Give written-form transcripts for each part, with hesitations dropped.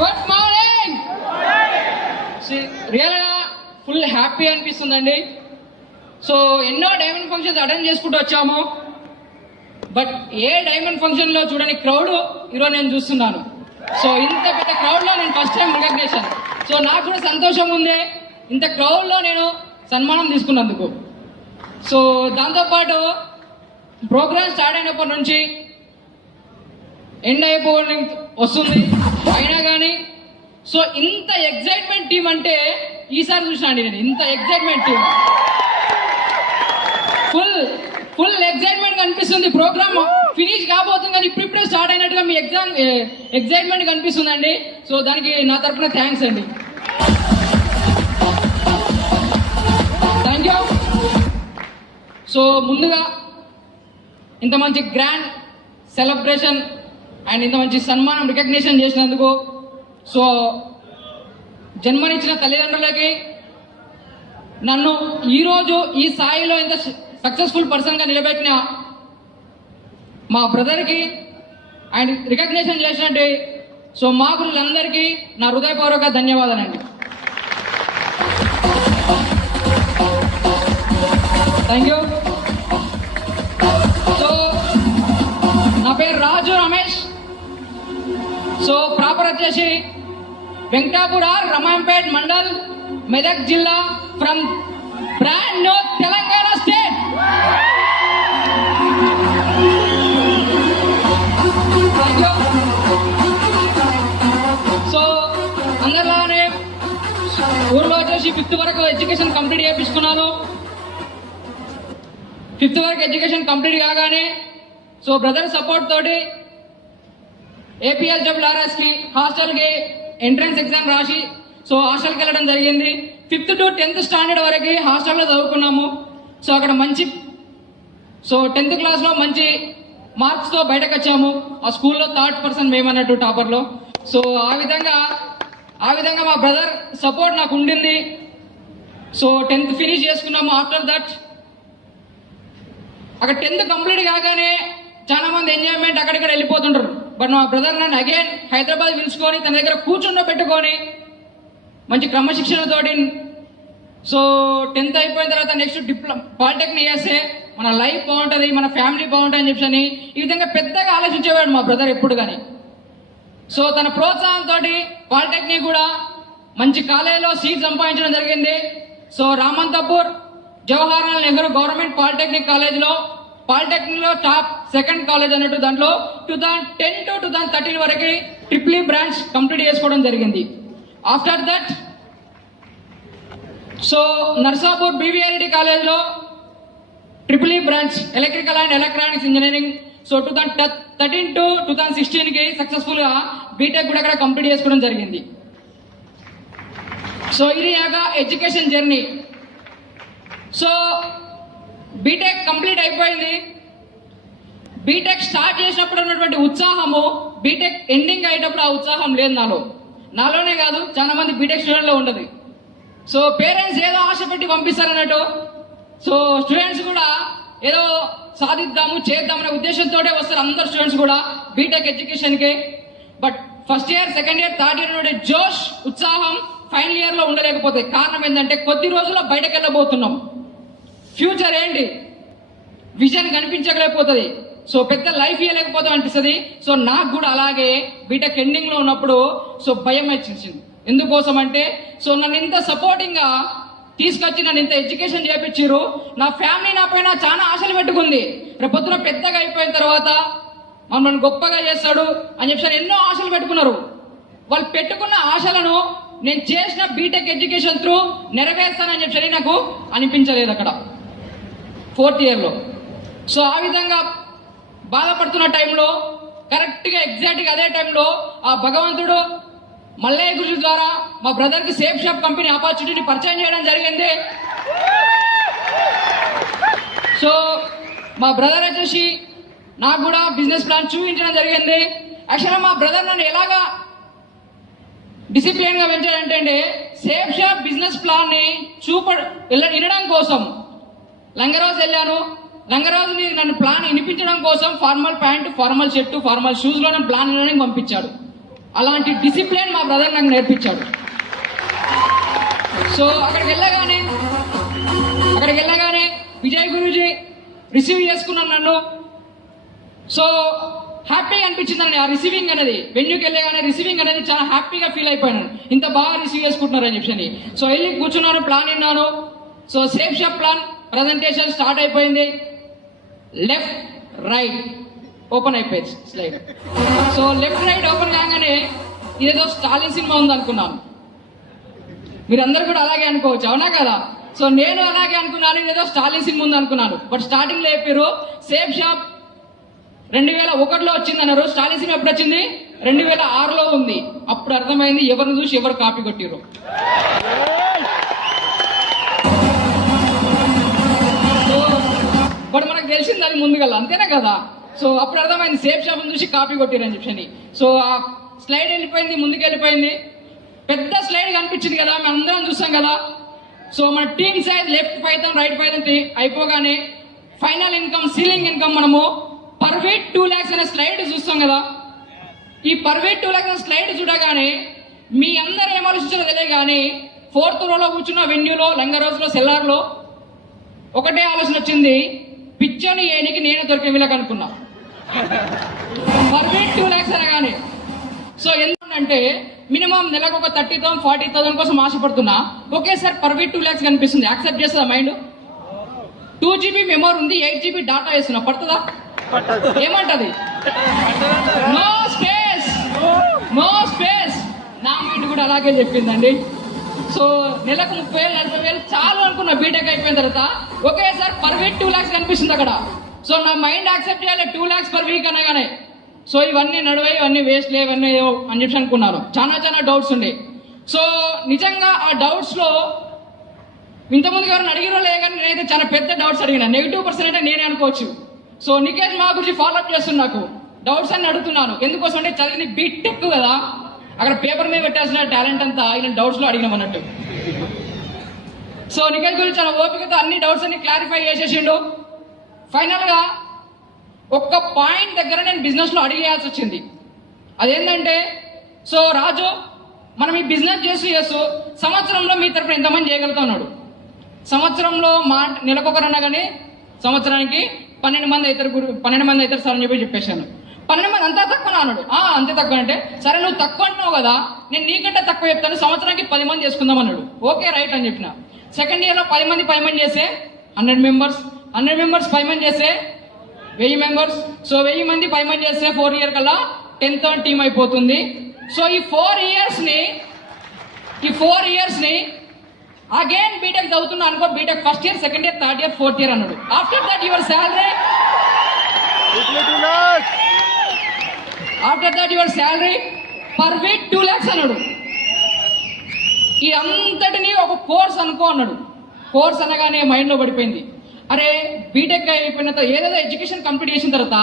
Good morning. రియల్గా full happy అనిపిస్తుందండి. So ఎన్నో డైమండ్ ఫంక్షన్స్ అటెండ్ చేసుకుంటూ వచ్చాము. బట్ ఏ డైమండ్ ఫంక్షన్ లో చూడని క్రౌడ్ ఈరోజు నేను చూస్తున్నాను. సో ఇంత పెద్ద క్రౌడ్ లో నేను ఫస్ట్ టైం రికగ్నేషన్. సో నాకు కూడా సంతోషం ఉంది ఇంత క్రౌడ్ లో నేను సన్మానం తీసుకున్నందుకు. సో దాంతోపాటు ప్రోగ్రామ్ స్టార్ట్ అయినప్పటి నుంచి ఎండ్ అయిపోయి వస్తుంది అయినా కానీ సో ఇంత ఎగ్జైట్మెంట్ టీం అంటే ఈసారి చూసాను నేను. ఇంత ఎగ్జైట్మెంట్ టీం ఫుల్ ఎగ్జైట్మెంట్ కనిపిస్తుంది. ప్రోగ్రామ్ ఫినిష్ కాబోతుంది కానీ ఇప్పుడిప్పుడే స్టార్ట్ అయినట్టుగా మీ ఎగ్జైట్మెంట్ కనిపిస్తుందండి. సో దానికి నా తరఫున థ్యాంక్స్ అండి. Thank you. సో ముందుగా ఇంత మంచి గ్రాండ్ సెలబ్రేషన్ అండ్ ఇంత మంచి సన్మానం రికగ్నిషన్ చేసినందుకు సో జన్మనిచ్చిన తల్లిదండ్రులకి, నన్ను ఈరోజు ఈ స్థాయిలో ఇంత సక్సెస్ఫుల్ పర్సన్గా నిలబెట్టిన మా బ్రదర్కి అండ్ రికగ్నిషన్ చేసినట్టు సో మా గురువులందరికీ నా హృదయపూర్వక ధన్యవాదాలండి. Thank you. సో నా పేరు రాజు రమేష్. సో ప్రాపర్ వచ్చేసి వెంకటాపుర రమాయంపేట్ మండల్, మెదక్ జిల్లా, from brand new Telangana state. So అందరిలానే ఊర్లో వచ్చేసి 5th వరకు ఎడ్యుకేషన్ కంప్లీట్ చేయించుకున్నాను. 5th వరకు ఎడ్యుకేషన్ కంప్లీట్ కాగానే సో బ్రదర్ సపోర్ట్ తోటి APSRS కి హాస్టల్కి ఎంట్రన్స్ ఎగ్జామ్ రాసి సో హాస్టల్కి వెళ్ళడం జరిగింది. 5th to 10th స్టాండర్డ్ వరకు హాస్టల్లో చదువుకున్నాము. సో అక్కడ మంచి 10th క్లాస్లో మంచి మార్క్స్తో బయటకు వచ్చాము. ఆ స్కూల్లో 3rd పర్సన్ మేమన్నట్టు టాపర్లో. సో ఆ విధంగా మా బ్రదర్ సపోర్ట్ నాకు ఉండింది. సో 10th ఫినిష్ చేసుకున్నాము. ఆఫ్టర్ దట్ అక్కడ 10th కంప్లీట్ కాగానే చాలా మంది ఎంజాయ్మెంట్ అక్కడిక్కడ వెళ్ళిపోతుంటారు. బట్ మా బ్రదర్ నన్ను అగైన్ హైదరాబాద్ పిలుచుకొని తన దగ్గర కూర్చుండబెట్టుకొని మంచి క్రమశిక్షణతోటి సో 10th అయిపోయిన తర్వాత నెక్స్ట్ పాలిటెక్నిక్ చేస్తే మన లైఫ్ బాగుంటుంది, మన ఫ్యామిలీ బాగుంటుంది అని చెప్పని ఈ విధంగా పెద్దగా ఆలోచించేవాడు మా బ్రదర్ ఎప్పుడు కానీ. సో తన ప్రోత్సాహంతో పాలిటెక్నిక్ కూడా మంచి కాలేజీలో సీట్ సంపాదించడం జరిగింది. So Ramanthapur Jawaharlal Nehru government polytechnic కాలేజ్లో టాప్ 2nd కాలేజ్ అన్నట్టు దాంట్లో 2010 to 2013 వరకు ట్రిపుల్ బ్రాంచ్ కంప్లీట్ చేసుకోవడం జరిగింది. After that so Narsapur BVRD కాలేజ్లో triple branch electrical and electronics engineering so 2013 to 2016కి సక్సెస్ఫుల్గా బీటెక్ కూడా అక్కడ కంప్లీట్ చేసుకోవడం జరిగింది. సో ఇది education journey. So B Tech complete అయిపోయింది. బీటెక్ స్టార్ట్ చేసినప్పుడు ఉన్నటువంటి ఉత్సాహము బీటెక్ ఎండింగ్ అయ్యేటప్పుడు ఆ ఉత్సాహం లేదు నాలోనే కాదు చాలా మంది బీటెక్ స్టూడెంట్లో ఉండదు. సో పేరెంట్స్ ఏదో ఆశ పెట్టి పంపిస్తారన్నట్టు సో స్టూడెంట్స్ కూడా ఏదో సాధిద్దాము చేద్దామనే ఉద్దేశంతో వస్తారు అందరు స్టూడెంట్స్ కూడా బీటెక్ ఎడ్యుకేషన్కి. But first year, second year, third year ఉండే జోష్, ఉత్సాహం ఫైనల్ ఇయర్ లో ఉండలేకపోతే కారణం ఏంటంటే కొద్ది రోజుల్లో బయటకు వెళ్ళబోతున్నాం. ఫ్యూచర్ ఏంటి విజన్ కనిపించలేకపోతుంది. సో పెద్ద లైఫ్ ఇవ్వలేకపోతాం అనిపిస్తుంది. సో నాకు కూడా అలాగే బీటెక్ ఎండింగ్ లో ఉన్నప్పుడు సో భయం వచ్చింది. ఎందుకోసం అంటే సో నన్ను ఇంత సపోర్టింగ్ గా తీసుకొచ్చి నన్ను ఇంత ఎడ్యుకేషన్ చేయించారు. నా ఫ్యామిలీ నా పైన చాలా ఆశలు పెట్టుకుంది. రేపొద్దున పెద్దగా అయిపోయిన తర్వాత మమ్మల్ని గొప్పగా చేస్తాడు అని చెప్పి ఎన్నో ఆశలు పెట్టుకున్నారు. వాళ్ళు పెట్టుకున్న ఆశలను నేను చేసిన బీటెక్ ఎడ్యుకేషన్ త్రూ నెరవేర్స్తానని చెప్పి నాకు అనిపించలేదు అక్కడ 4th ఇయర్లో. సో ఆ విధంగా బాధపడుతున్న టైంలో కరెక్ట్గా ఎగ్జాక్ట్గా అదే టైంలో ఆ భగవంతుడు మల్లయ్య గురు ద్వారా మా బ్రదర్కి సేఫ్ షాప్ కంపెనీ ఆపర్చునిటీ పరిచయం చేయడం జరిగింది. సో మా బ్రదర్ వచ్చేసి నాకు కూడా బిజినెస్ ప్లాన్ చూపించడం జరిగింది. యాక్చువల్గా మా బ్రదర్ నన్ను ఎలాగా డిసిప్లిన్ గా పెంచాడంటే సేఫ్ షాప్ బిజినెస్ ప్లాన్ ని వినడం కోసం లంగరాజు వెళ్ళాను. లంగరాజుని నన్ను ప్లాన్ వినిపించడం కోసం formal pant, formal shirt, formal shoes లో నన్ను ప్లాన్ వినడానికి పంపించాడు. అలాంటి డిసిప్లిన్ మా బ్రదర్ నాకు నేర్పించాడు. సో అక్కడికి వెళ్ళగానే విజయ్ గురూజీ రిసీవ్ చేసుకున్నాను నన్ను. సో హ్యాపీగా అనిపించిందండి ఆ రిసీవింగ్ అనేది. వెన్యూకి వెళ్ళగానే రిసీవింగ్ అనేది చాలా హ్యాపీగా ఫీల్ అయిపోయాను, ఇంత బాగా రిసీవ్ చేసుకుంటున్నారని చెప్పి. సో వెళ్ళి కూర్చున్నాను, ప్లాన్ విన్నాను. So safe shop plan presentation start అయిపోయింది. లెఫ్ట్ రైట్ ఓపెన్ అయిపోయింది slide. So left right open కాగానే ఇదేదో స్టాలిన్ సినిమా ఉంది అనుకున్నాను. మీరందరూ కూడా అలాగే అనుకోవచ్చు, అవునా కదా? సో నేను అలాగే అనుకున్నాను, ఇదేదో స్టాలిన్ సినిమా ఉంది అనుకున్నాను. బట్ స్టార్టింగ్ లో చెప్పారు సేఫ్ షాప్ 2001లో వచ్చింది అన్నారు. స్టాలిన్ సినిమా ఎప్పుడు వచ్చింది? 2006లో ఉంది. అప్పుడు అర్థమైంది ఎవరిని చూసి ఎవరు కాపీ కొట్టిరు. బట్ మనకు తెలిసింది అది ముందుగా, అంతేనా కదా? సో అప్పుడు అర్థమైంది సేఫ్ షాప్ చూసి కాపీ కొట్టిరని చెప్పి. సో ఆ స్లైడ్ వెళ్ళిపోయింది, ముందుకు వెళ్ళిపోయింది. పెద్ద స్లైడ్ కనిపించింది కదా, మేము అందరం చూసాం కదా. సో మన team size left Python right Python అయిపోగానే ఫైనల్ ఇన్కమ్ సీలింగ్ ఇన్కమ్ మనము పర్ వీక్ 2 lakhs అనే స్లైడ్ చూస్తాం కదా. ఈ పర్ వీక్ 2 lakhs అనే స్లైడ్ చూడగానే మీ అందరూ ఏం ఆలోచించారో తెలియదు కానీ 4th రోలో కూర్చున్న వెన్యూలో, లంగరోజులో, సెల్లార్లో ఒకటే ఆలోచన వచ్చింది, పిచ్చోని ఏనికి నేను దొరికే వీళ్ళకి అనుకున్నా. పర్ వీక్ 2 lakhs అనగానే సో ఎందుకంటే మినిమం నెలకు ఒక 30,000 40,000 కోసం ఆశపడుతున్నా. ఒకేసారి పర్ వీక్ 2 lakhs కనిపిస్తుంది. యాక్సెప్ట్ చేస్తుందా మైండ్? 2 GB మెమరీ ఉంది, 8 GB డాటా వేస్తున్నా, పడుతుందా? ఏమంటది? No space, no space. నా మైండ్ కూడా అలాగే చెప్పిందండి. సో నెలకు 30,000 40,000 చాలు అనుకున్నా. బీటెక్ అయిపోయిన తర్వాత ఒకేసారి పర్ వీక్ 2 lakhs కనిపిస్తుంది అక్కడ. సో నా మైండ్ యాక్సెప్ట్ చేయాలి 2 lakhs పర్ వీక్ అనగానే. సో ఇవన్నీ నడువై, ఇవన్నీ వేస్ట్ లే, ఇవన్నీ అని చెప్పి అనుకున్నాను. చాలా డౌట్స్ ఉండే. సో నిజంగా ఆ డౌట్స్ లో ఇంతకుముందు గారు అడిగిరో లే కానీ నేనైతే చాలా పెద్ద డౌట్స్ అడిగినా. -% అంటే నేనే అనుకోవచ్చు. సో నికేష్ మా గురించి ఫాలోఅప్ చేస్తున్నా, నాకు డౌట్స్ అన్ని అడుగుతున్నాను. ఎందుకోసం అంటే చదివింది బీటెక్ కదా, అక్కడ పేపర్ మీద పెట్టాల్సిన టాలెంట్ అంతా ఈయన డౌట్స్ లో అడిగినాం అన్నట్టు. సో నికేష్ గురించి చాలా ఓపికతో అన్ని డౌట్స్ అన్ని క్లారిఫై చేసేసిండు. ఫైనల్ గా ఒక్క పాయింట్ దగ్గర నేను బిజినెస్ లో అడిగేయాల్సి వచ్చింది. అదేంటంటే, సో రాజు మనం ఈ బిజినెస్ చేస్తూ సంవత్సరంలో మీ తరపున ఎంతమంది చేయగలుగుతున్నాడు? సంవత్సరంలో నెలకొకరన్నా కానీ సంవత్సరానికి 12 మంది అవుతారు సార్ అని చెప్పేశాను. 12 మంది అంతా తక్కువ అన్నాడు. అంతే తక్కువ అంటే, సరే నువ్వు తక్కువ అంటున్నావు కదా, నేను నీకంటే తక్కువ చెప్తాను, సంవత్సరానికి 10 మంది చేసుకుందాం అన్నాడు. ఓకే రైట్ అని చెప్పిన. సెకండ్ ఇయర్ లో 10 మంది చేస్తే 100 మెంబర్స్, 100 మెంబర్స్ 10 మంది చేస్తే 1000 మెంబర్స్. సో 1000 మంది 10 మంది చేస్తే 4 year కల్లా 10,000 టీమ్ అయిపోతుంది. సో ఈ 4 years ని అగైన్ బీటెక్ చదువుతున్నా అనుకో, BTech first year, second year, third year, fourth year అన్నాడు. After that your salary 'per week 2 lakhs అన్నాడు. ఈ అంతటిని ఒక కోర్స్ అనుకో అన్నాడు. కోర్స్ అనగానే మైండ్ లో పడిపోయింది. అరే బీటెక్ అయిపోయిన తర్వాత ఏదేదో ఎడ్యుకేషన్ కంప్లీట్ చేసిన తర్వాత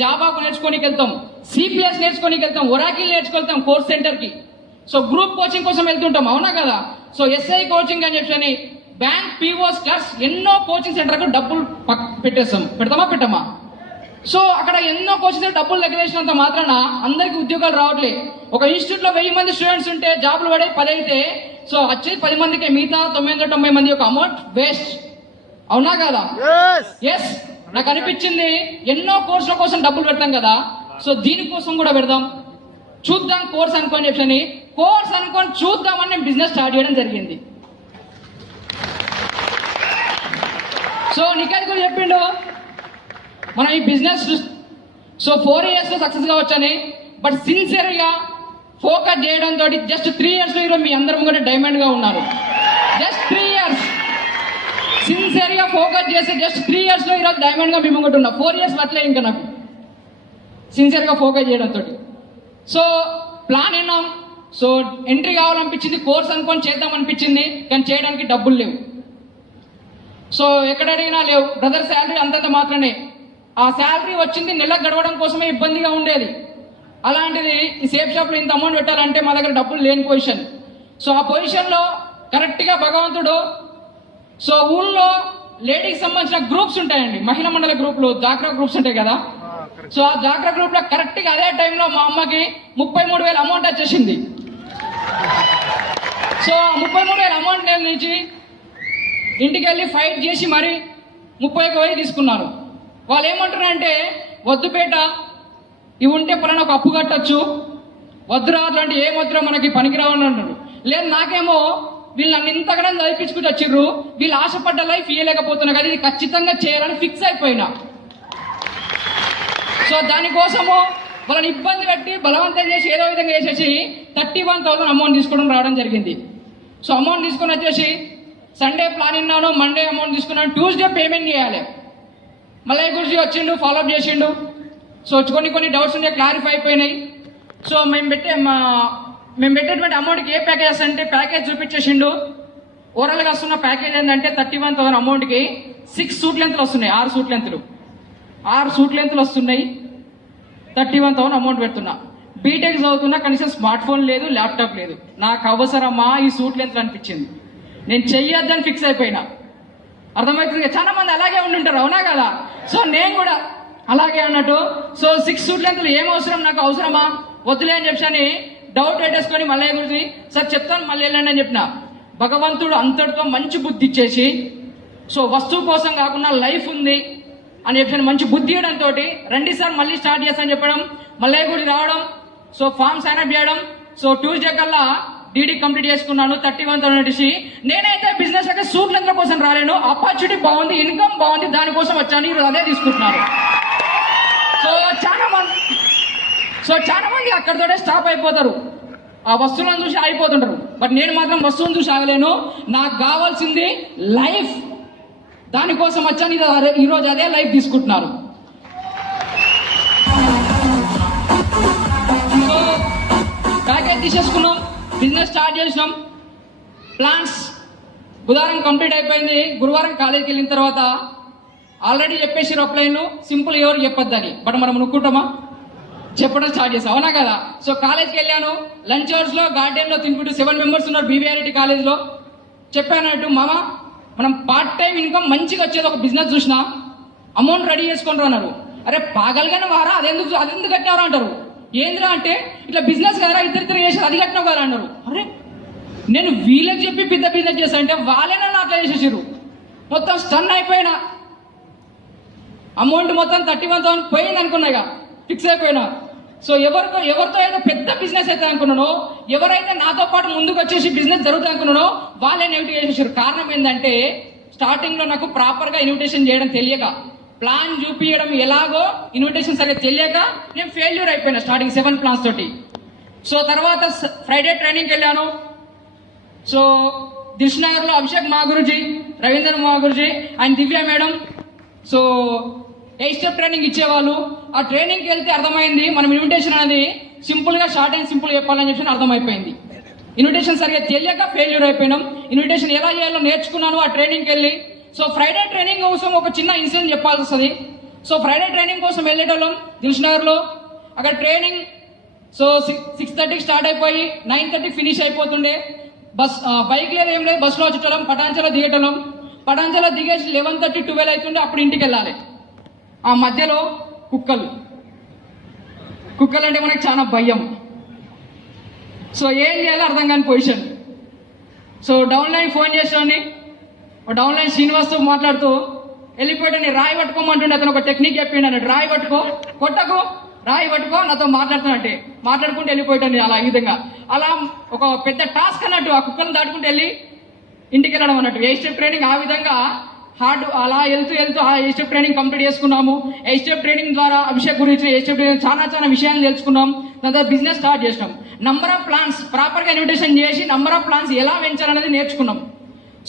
జావాకు నేర్చుకోనికి వెళ్తాం, C+ నేర్చుకోనికి వెళ్తాం, ఒరాకిల్ నేర్చుకెళ్తాం కోర్స్ సెంటర్ కి. సో గ్రూప్ కోచింగ్ కోసం వెళ్తుంటాం, అవునా కదా? సో SI కోచింగ్ అని చెప్పి బ్యాంక్, POs, క్లర్క్స్ ఎన్నో కోచింగ్ సెంటర్ కు డబ్బులు పెట్టామా? సో అక్కడ ఎన్నో కోచింగ్ సెంటర్ డబ్బులు దగ్గరేసినంత మాత్రాన అందరికి ఉద్యోగాలు రావట్లే. ఒక ఇన్స్టిట్యూట్ లో 1000 మంది స్టూడెంట్స్ ఉంటే జాబ్లు పడే 10 అయితే, సో వచ్చేది 10 మందికి, మిగతా 990 మంది యొక్క అమౌంట్ వేస్ట్, అవునా కదా? ఎస్, నాకు అనిపించింది ఎన్నో కోర్సుల కోసం డబ్బులు పెడతాం కదా, సో దీనికోసం కూడా పెడదాం, చూద్దాం కోర్స్ అనుకోని చెప్పని కోర్స్ అనుకోని చూద్దామని నేను బిజినెస్ స్టార్ట్ చేయడం జరిగింది. సో నిఖిల్ కూడా చెప్పిండు మనం ఈ బిజినెస్ సో 4 years లో సక్సెస్ కావచ్చని. బట్ సిన్సియర్ గా ఫోకస్ చేయడం తోటి జస్ట్ 3 years లో ఈరోజు మీ అందరం కూడా డైమండ్ గా ఉన్నారు. జస్ట్ 3 years సిన్సియర్ గా ఫోకస్ చేస్తే జస్ట్ 3 years లో ఈరోజు డైమండ్ గా మేము కూడా ఉన్నాం. 4 years పట్లే ఇంకా నాకు సిన్సియర్ గా ఫోకస్ చేయడం తోటి. సో ప్లాన్ విన్నాం. సో ఎంట్రీ కావాలనిపించింది, కోర్స్ అనుకొని చేద్దాం అనిపించింది, కానీ చేయడానికి డబ్బులు లేవు. సో ఎక్కడ అడిగినా లేవు. బ్రదర్ శాలరీ అంతంత మాత్రమే. ఆ శాలరీ వచ్చింది నెలకు గడవడం కోసమే ఇబ్బందిగా ఉండేది. అలాంటిది ఈ సేఫ్ షాప్ లో ఇంత అమౌంట్ పెట్టాలంటే మా దగ్గర డబ్బులు లేని పొజిషన్. సో ఆ పొజిషన్ లో కరెక్ట్ గా భగవంతుడు, సో ఊళ్ళో లేడీకి సంబంధించిన గ్రూప్స్ ఉంటాయండి, మహిళా మండల గ్రూపులు, డాక్రా గ్రూప్స్ ఉంటాయి కదా. సో ఆ డ్వాక్రా గ్రూప్ లో కరెక్ట్ గా అదే టైంలో మా అమ్మకి 33,000 అమౌంట్ వచ్చేసింది. సో 33,000 అమౌంట్ నేను నుంచి ఇంటికి వెళ్ళి ఫైట్ చేసి మరి 31,000 తీసుకున్నారు. వాళ్ళు ఏమంటారంటే వద్దుపేట ఇవి ఉంటే పలానా ఒక అప్పు కట్టచ్చు, వద్దురా అట్లాంటి ఏం వద్దురా మనకి పనికిరావని అంటారు. లేదు నాకేమో వీళ్ళు నన్ను ఇంతగానే చదివించుకుంటూ వచ్చిర్రు, వీళ్ళు ఆశపడ్డ లైఫ్ ఇయ్యలేకపోతున్నా కదా, ఇది ఖచ్చితంగా చేయాలని ఫిక్స్ అయిపోయినా. సో దానికోసము వాళ్ళని ఇబ్బంది పెట్టి బలవంతం చేసి ఏదో విధంగా చేసేసి 31,000 అమౌంట్ తీసుకోవడం రావడం జరిగింది. సో అమౌంట్ తీసుకొని వచ్చేసి సండే ప్లాన్ విన్నాను, మండే అమౌంట్ తీసుకున్నాను, ట్యూస్డే పేమెంట్ చేయాలి. మళ్ళీ గురించి వచ్చిండు, ఫాలోఅప్ చేసిండు. సో కొన్ని డౌట్స్ ఉండే క్లారిఫై అయిపోయినాయి. సో మేము పెట్టేటువంటి అమౌంట్కి ఏ ప్యాకేజ్ అంటే ప్యాకేజ్ చూపించేసిండు. ఓవరాల్గా వస్తున్న ప్యాకేజ్ ఏంటంటే 31,000 అమౌంట్కి 6 సూట్ లెంత్లు వస్తున్నాయి, 6 సూట్ లెంత్లు వస్తున్నాయి. 31,000 అమౌంట్ పెడుతున్నా. బీటెక్ చదువుతున్నా, కనీసం స్మార్ట్ ఫోన్ లేదు, ల్యాప్టాప్ లేదు. నాకు అవసరమా ఈ సూట్ లెంత్లు అనిపించింది. నేను చెయ్యొద్దని ఫిక్స్ అయిపోయినా. అర్థమవుతుంది, చాలా మంది అలాగే ఉండుంటారు, అవునా కదా? సో నేను కూడా అలాగే అన్నట్టు. సో 6 సూట్ లెంత్లు ఏం అవసరం, నాకు అవసరమా వద్దులే అని చెప్పని డౌట్ పెట్టేసుకొని మళ్ళీ గురించి సార్ చెప్తాను మళ్ళీ వెళ్ళండి అని చెప్పిన. భగవంతుడు అంతటితో మంచి బుద్ధి ఇచ్చేసి, సో వస్తువు కోసం కాకుండా లైఫ్ ఉంది అని చెప్పి మంచి బుద్ధి ఇవ్వడంతో రండి సార్ మళ్ళీ స్టార్ట్ చేస్తాను చెప్పడం, మళ్ళీ గురించి రావడం, సో ఫామ్ సైన్ అప్ చేయడం. సో ట్యూస్డే కల్లా డీడీ కంప్లీట్ చేసుకున్నాను. 31,000 నేనైతే బిజినెస్ అయితే సూట్ లెంత్ల కోసం రాలేను, ఆపర్చునిటీ బాగుంది, ఇన్కమ్ బాగుంది, దానికోసం వచ్చాను. ఈరోజు అదే తీసుకుంటున్నారు. సో చాలా మంది అక్కడితోనే స్టాప్ అయిపోతారు, ఆ వస్తువులను చూసి ఆగిపోతుంటారు. బట్ నేను మాత్రం వస్తువులను చూసి ఆగలేను. నాకు కావాల్సింది లైఫ్, దానికోసం వచ్చాను. ఈరోజు అదే లైఫ్ తీసుకుంటున్నారు. సో ప్యాకేజ్ తీసేసుకున్నాం, బిజినెస్ స్టార్ట్ చేసినాం. ప్లాన్స్ బుధవారం కంప్లీట్ అయిపోయింది. గురువారం కాలేజీకి వెళ్ళిన తర్వాత ఆల్రెడీ చెప్పేసి అప్లైన్ సింపుల్ ఎవరు చెప్పొద్దని, బట్ మనం అనుకుంటామా, చెప్పడం స్టార్ట్ చేసాం, అవునా కదా? సో కాలేజ్కి వెళ్ళాను. లంచ్ అవర్స్ లో గార్డెన్ లో తినుకుంటూ 7 మెంబర్స్ ఉన్నారు బీవీఆర్టీ కాలేజ్ లో. చెప్పానంటూ మామ మనం పార్ట్ టైం ఇన్కమ్ మంచిగా వచ్చేది ఒక బిజినెస్ చూసినా, అమౌంట్ రెడీ చేసుకుంటారు అన్నారు. అరే పాగలగానే వారా, అదెందుకు కట్టినవారా అంటారు. ఏంద్రా అంటే ఇట్లా బిజినెస్ కదా, ఇద్దరు చేసేది, అది కట్టినావు కదా అన్నారు. అరే నేను వీళ్ళకి చెప్పి పెద్ద బిజినెస్ చేస్తా అంటే వాళ్ళేనా అట్లా చేసేసారు. మొత్తం స్టన్ అయిపోయినా. అమౌంట్ మొత్తం 31,000 పోయింది అనుకున్నాయిగా, ఫిక్స్ అయిపోయినా. సో ఎవరితో అయితే పెద్ద బిజినెస్ అయితే అనుకున్నానో, ఎవరైతే నాతో పాటు ముందుకు వచ్చేసి బిజినెస్ జరుగుతుంది అనుకున్నానో వాళ్ళే నెగిటివ్ చేసేసారు. కారణం ఏంటంటే స్టార్టింగ్ లో నాకు ప్రాపర్ గా ఇన్విటేషన్ చేయడం తెలియక, ప్లాన్ చూపించడం ఎలాగో ఇన్విటేషన్ సరిగ్గా తెలియక నేను ఫెయిల్యూర్ అయిపోయినా స్టార్టింగ్ 7 ప్లాన్స్ తోటి. సో తర్వాత ఫ్రైడే ట్రైనింగ్కి వెళ్ళాను. సో దిల్షునగర్ లో అభిషేక్ మా గురుజీ, రవీందర్ మా Guruji and Divya madam so 8 step training ఇచ్చేవాళ్ళు. ఆ ట్రైనింగ్కి వెళ్తే అర్థమైంది మనం ఇన్విటేషన్ అనేది సింపుల్ గా షార్ట్ అండ్ సింపుల్ చెప్పాలని చెప్పి అర్థమైపోయింది. ఇన్విటేషన్ సరిగ్గా తెలియక ఫెయిల్యూర్ అయిపోయినాం. ఇన్విటేషన్ ఎలా చేయాలో నేర్చుకున్నాను ఆ ట్రైనింగ్కి వెళ్ళి. సో ఫ్రైడే ట్రైనింగ్ కోసం ఒక చిన్న ఇన్సిడెంట్ చెప్పాల్సి వస్తుంది. సో ఫ్రైడే ట్రైనింగ్ కోసం వెళ్ళేటోళ్ళం దిల్షునగర్ లో. అక్కడ ట్రైనింగ్ సో 6:30కి స్టార్ట్ అయిపోయి 9:30 ఫినిష్ అయిపోతుండే. బైక్ లేదు ఏం లేదు, బస్సులో వచ్చేటోళ్ళం, పటాన్చలో దిగేటోళ్ళం. పటాన్చలో దిగేసి 11:30, 12 అవుతుండే, అప్పుడు ఇంటికి వెళ్ళాలి. ఆ మధ్యలో కుక్కలు అంటే మనకు చాలా భయం. సో ఏం చేయాలో అర్థం కాని position. So down line phone చేసేవాడిని, డౌన్ లైన్ శ్రీనివాస్తో మాట్లాడుతూ వెళ్ళిపోయాడు. రాయి పట్టుకోమంటుండే, అతను ఒక టెక్నిక్ చెప్పిండు అన్నట్టు, రాయి పట్టుకో, కొట్టకు, రాయి పట్టుకో, నాతో మాట్లాడుతున్నట్టే మాట్లాడుకుంటూ వెళ్ళిపోయాడు. అలా ఈ విధంగా అలా ఒక పెద్ద టాస్క్ అన్నట్టు, ఆ కుక్కలను దాటుకుంటూ వెళ్ళి ఇంటికి వెళ్ళడం అన్నట్టు. 8 స్టెప్ ట్రైనింగ్ ఆ విధంగా హార్డ్ అలా వెళ్తూ ఆ 8 స్టెప్ ట్రైనింగ్ కంప్లీట్ చేసుకున్నాము. 8 స్టెప్ ట్రైనింగ్ ద్వారా అభిషేక్ గురించి 8 స్టెప్ ట్రైనింగ్ చాలా విషయాలు తెలుసుకున్నాం. దాని తర్వాత బిజినెస్ స్టార్ట్ చేసినాం. నంబర్ ఆఫ్ ప్లాన్స్ ప్రాపర్ గా ఇన్విటేషన్ చేసి నంబర్ ఆఫ్ ప్లాన్స్ ఎలా పెంచాలనేది నేర్చుకున్నాం.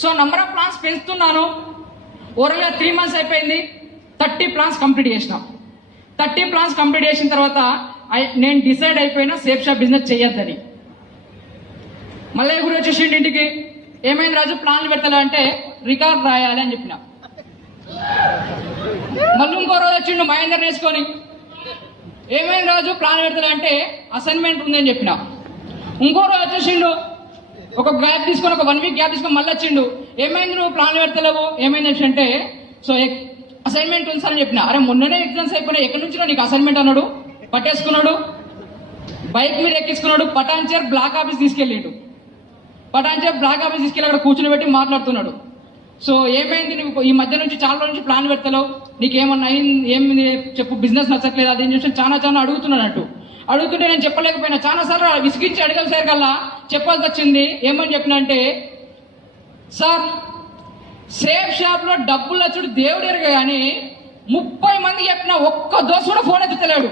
సో నంబర్ ఆఫ్ ప్లాన్స్ పెంచుతున్నాను. ఓవరాల్ గా 3 మంత్స్ అయిపోయింది. 30 ప్లాన్స్ కంప్లీట్ చేసినాం. 30 ప్లాన్స్ కంప్లీట్ చేసిన తర్వాత నేను డిసైడ్ అయిపోయినా సేఫ్ షాప్ బిజినెస్ చేయొద్దని. మళ్ళీ గురి వచ్చేసిండి ఇంటికి. ఏమైంది రాజు ప్లాన్లు పెట్టాలి అంటే రికార్డ్ రాయాలి అని చెప్పిన. మళ్ళీ ఇంకో రోజు వచ్చిండు మహేందర్ వేసుకొని, ఏమైంది రాజు ప్లాన్ పెడతాడు అంటే అసైన్మెంట్ ఉందని చెప్పిన. ఇంకో రోజు వచ్చేసిండు, ఒక గ్యాప్ తీసుకొని, ఒక 1 వీక్ గ్యాప్ తీసుకొని మళ్ళీ వచ్చిండు. ఏమైంది నువ్వు ప్లాన్ పెడతలేవు, ఏమైంది అంటే సో అసైన్మెంట్ ఉంది సార్ అని చెప్పిన. అరే మొన్ననే ఎగ్జామ్స్ అయిపోయినాయి, ఎక్కడి నుంచి నీకు అసైన్మెంట్ అన్నాడు. పట్టేసుకున్నాడు, బైక్ మీద ఎక్కించుకున్నాడు, Patancheru black office తీసుకెళ్ళిండు. Patancheru black office తీసుకెళ్ళి అక్కడ కూర్చుని పెట్టి మాట్లాడుతున్నాడు. సో ఏమైంది, నువ్వు ఈ మధ్య నుంచి చాలా నుంచి ప్లాన్ పెడతావు, నీకేమన్నా అయింది, ఏమి చెప్పు, బిజినెస్ నచ్చట్లేదు అది చెప్పి చాలా అడుగుతున్నాడు. అడుగుతుంటే నేను చెప్పలేకపోయినా, చాలా సార్లు విసిగించి అడగలిసారి కల్లా చెప్పాల్సి వచ్చింది. ఏమని చెప్పిన అంటే, సార్ సేఫ్ షాప్ లో డబ్బులు వచ్చుడు దేవుడు ఎరుగా కానీ 30 మంది చెప్పిన ఒక్క దోశ కూడా ఫోన్ ఎత్తుతలేడు.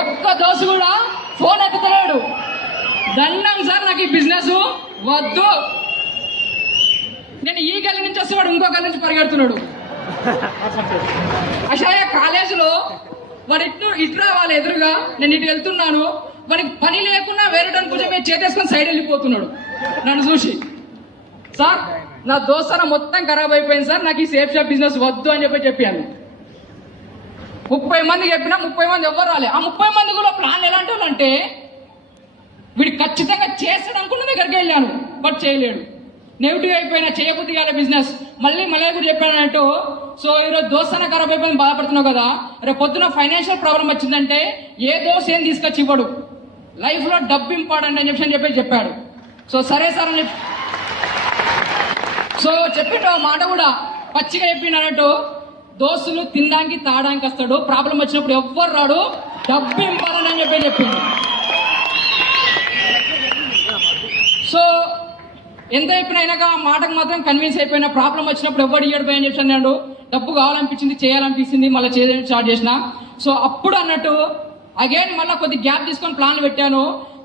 ఒక్క దోశ కూడా ఫోన్ ఎత్తుతలేడు. దండం సార్, నాకు ఈ బిజినెస్ వద్దు. నేను ఈ గల్లి నుంచి వస్తే వాడు ఇంకో గల్లి నుంచి పరిగెడుతున్నాడు. అసలు కాలేజీలో వాడు ఇటు రావాలి ఎదురుగా, నేను ఇటు వెళ్తున్నాను, వాడికి పని లేకుండా వేరే కొంచెం చేతేసుకొని సైడ్ వెళ్ళిపోతున్నాడు నన్ను చూసి. సార్ నా దోస్తన మొత్తం ఖరాబ్ అయిపోయింది సార్, నాకు ఈ సేఫ్ షాప్ బిజినెస్ వద్దు అని చెప్పాను. 30 మంది చెప్పినా 30 మంది ఎవ్వరు రాలే. ఆ 30 మంది కూడా ప్లాన్ ఎలాంటి వాళ్ళు అంటే, వీడు ఖచ్చితంగా చేస్తాడు అనుకున్న దగ్గరికి వెళ్ళాను, బట్ చేయలేడు. నెగిటివ్ అయిపోయినా, చేయబుద్ధి కాలే బిజినెస్. మళ్ళీ కూడా చెప్పానంటూ, సో ఈరోజు దోస్తన ఖరాబ్ అయిపోయింది బాధపడుతున్నావు కదా, రేపు పొద్దున ఫైనాన్షియల్ ప్రాబ్లం వచ్చిందంటే ఏ దోశ ఏం తీసుకొచ్చి ఇవ్వడు, లైఫ్ లో డబ్బు ఇంపార్టెంట్ అని చెప్పాడు. సో సరే సార్ అని సో చెప్పిండు. ఆ మాట కూడా పచ్చిగా చెప్పినట్టు, దోస్తులు తినడానికి తాగడానికి వస్తాడు, ప్రాబ్లం వచ్చినప్పుడు ఎవ్వరు రాడు, డబ్బు ఇంపార్టెంట్ అని చెప్పిండు. సో ఎంత చెప్పినైనాక ఆ మాటకు మాత్రం కన్విన్స్ అయిపోయినా, ప్రాబ్లం వచ్చినప్పుడు ఎవరు ఇయ్యడు అని చెప్పి అన్నాడు. డబ్బు కావాలనిపించింది, చేయాలనిపించింది, మళ్ళీ చేయడం స్టార్ట్ చేసిన. సో అప్పుడు అన్నట్టు అగైన్ మళ్ళీ కొద్ది గ్యాప్ తీసుకొని ప్లాన్లు పెట్టాను.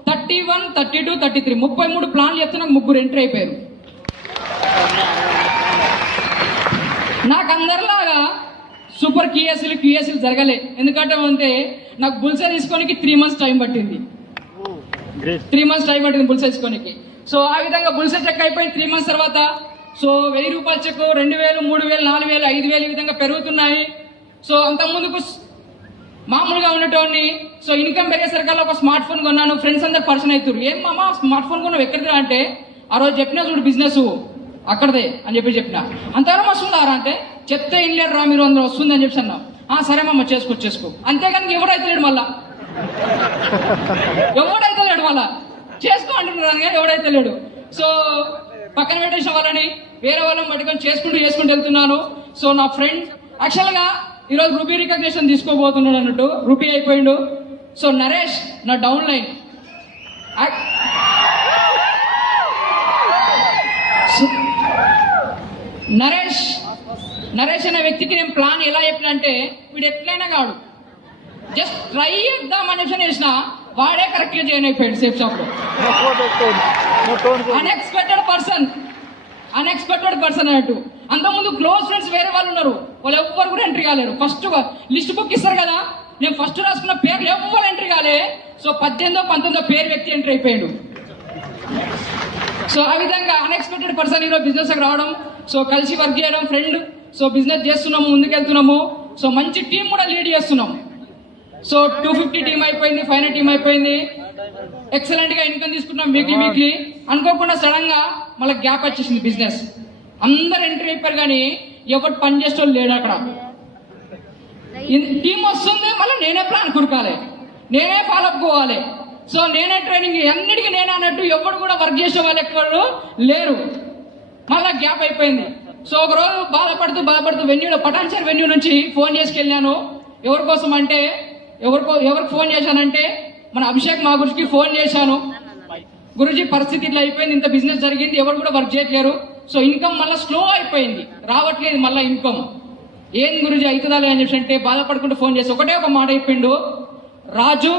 31, 32, 33 33 ప్లాన్లు చెప్తే నాకు 3 ఎంట్రీ అయిపోయారు. నాకు అందరిలాగా సూపర్ క్యూఎస్లు జరగలే. ఎందుకంటే నాకు బుల్సా తీసుకోనికి 3 months టైం పట్టింది. 3 months టైం పట్టింది బుల్సా తీసుకోనికి. సో ఆ విధంగా బుల్సా చెక్ అయిపోయింది 3 months తర్వాత. సో 1000 రూపాయల చెక్ 2000, 3000, 4000, 5000 ఈ విధంగా పెరుగుతున్నాయి. సో అంత ముందుకు మామూలుగా ఉన్నటోని. సో ఇన్కమ్ పెరిగేసరికల్లా ఒక స్మార్ట్ ఫోన్ కొన్నాను. ఫ్రెండ్స్ అందరు పర్సన్ అవుతారు, ఏం మామా స్మార్ట్ ఫోన్ కొన్నావు ఎక్కడిదా అంటే, ఆ రోజు చెప్పినా చూడు బిజినెస్ అక్కడదే అని చెప్పిన. అంతవరకు వస్తుందారా అంటే, చెప్తే ఇన్లేరు రా మీరు, అందరూ వస్తుంది అని చెప్పి అన్నాం. సరే మామ చేసుకో. అంతేగాని ఎవడైతలేడు మళ్ళా, మళ్ళా చేసుకో అంటున్నారు కానీ ఎవడైతే లేడు. సో పక్కన పెట్టేసిన వాళ్ళని వేరే వాళ్ళని పట్టుకొని చేసుకుంటూ వెళ్తున్నాను. సో నా ఫ్రెండ్ యాక్చువల్గా ఈరోజు రూపీ రికగ్నిషన్ తీసుకోబోతున్నాడు అన్నట్టు, రూపీ అయిపోయిండు. సో నరేష్ నా డౌన్ లైన్, నరేష్ అనే వ్యక్తికి నేను ప్లాన్ ఎలా చెప్పిన అంటే, వీడు ఎట్లయినా కాడు, జస్ట్ ట్రై చేద్దాం అనేసి చేసిన, వాడే కరెక్ట్ గా జాయిన్ అయిపోయాడు సేఫ్ షాప్ లో. అన్ఎక్స్పెక్టెడ్ పర్సన్ అన్నట్టు. అంతకుముందు క్లోజ్ ఫ్రెండ్స్ వేరే వాళ్ళు ఉన్నారు, వాళ్ళు ఎవ్వరు కూడా ఎంట్రీ కాలేరు. ఫస్ట్ లిస్ట్ బుక్ ఇస్తారు కదా, నేను ఫస్ట్ రాసుకున్న పేర్లు ఎవ్వరు ఎంట్రీ కాలే. సో 18వ 19వ పేరు వ్యక్తి ఎంట్రీ అయిపోయాడు. సో ఆ విధంగా అన్ఎక్స్పెక్టెడ్ పర్సన్ ఈరోజు బిజినెస్ రావడం, సో కలిసి వర్క్ చేయడం, ఫ్రెండ్. సో బిజినెస్ చేస్తున్నాము, ముందుకెళ్తున్నాము. సో మంచి టీం కూడా లీడ్ చేస్తున్నాం. సో 250 టీం అయిపోయింది, 500 టీం అయిపోయింది. ఎక్సలెంట్ గా ఇన్కమ్ తీసుకున్నాం వీక్లీ. అనుకోకుండా సడన్ గా మళ్ళీ గ్యాప్ వచ్చేసింది బిజినెస్. అందరు ఎంట్రీ అయిపోయారు కానీ ఎవరు పని చేసేవాళ్ళు లేడు అక్కడ. టీం వస్తుంది, మళ్ళీ నేనే ప్లాన్ కురకాలి, నేనే ఫాలోఅప్ పోవాలి. సో నేనే ట్రైనింగ్, అన్నిటికీ నేనే అన్నట్టు ఎవరు కూడా వర్క్ చేసే వాళ్ళు ఎక్కడు లేరు. మళ్ళా గ్యాప్ అయిపోయింది. సో ఒక రోజు బాధపడుతూ వెన్యూలో పటాన్చేర్ వెన్యూ నుంచి ఫోన్ చేసుకెళ్ళాను. ఎవరి కోసం అంటే, ఎవరికి ఫోన్ చేశానంటే మన అభిషేక్ మా గురుజీకి ఫోన్ చేశాను. గురుజీ పరిస్థితి ఇట్లా అయిపోయింది, ఇంత బిజినెస్ జరిగింది, ఎవరు కూడా వర్క్ చేయట్లేరు. సో ఇన్కమ్ మళ్ళీ స్లో అయిపోయింది, రావట్లేదు మళ్ళీ ఇన్కమ్. ఏం గురుజీ అవుతుందా అని చెప్పి అంటే బాధపడుకుంటూ ఫోన్ చేసి ఒకటే ఒక మాట చెప్పిండు, రాజు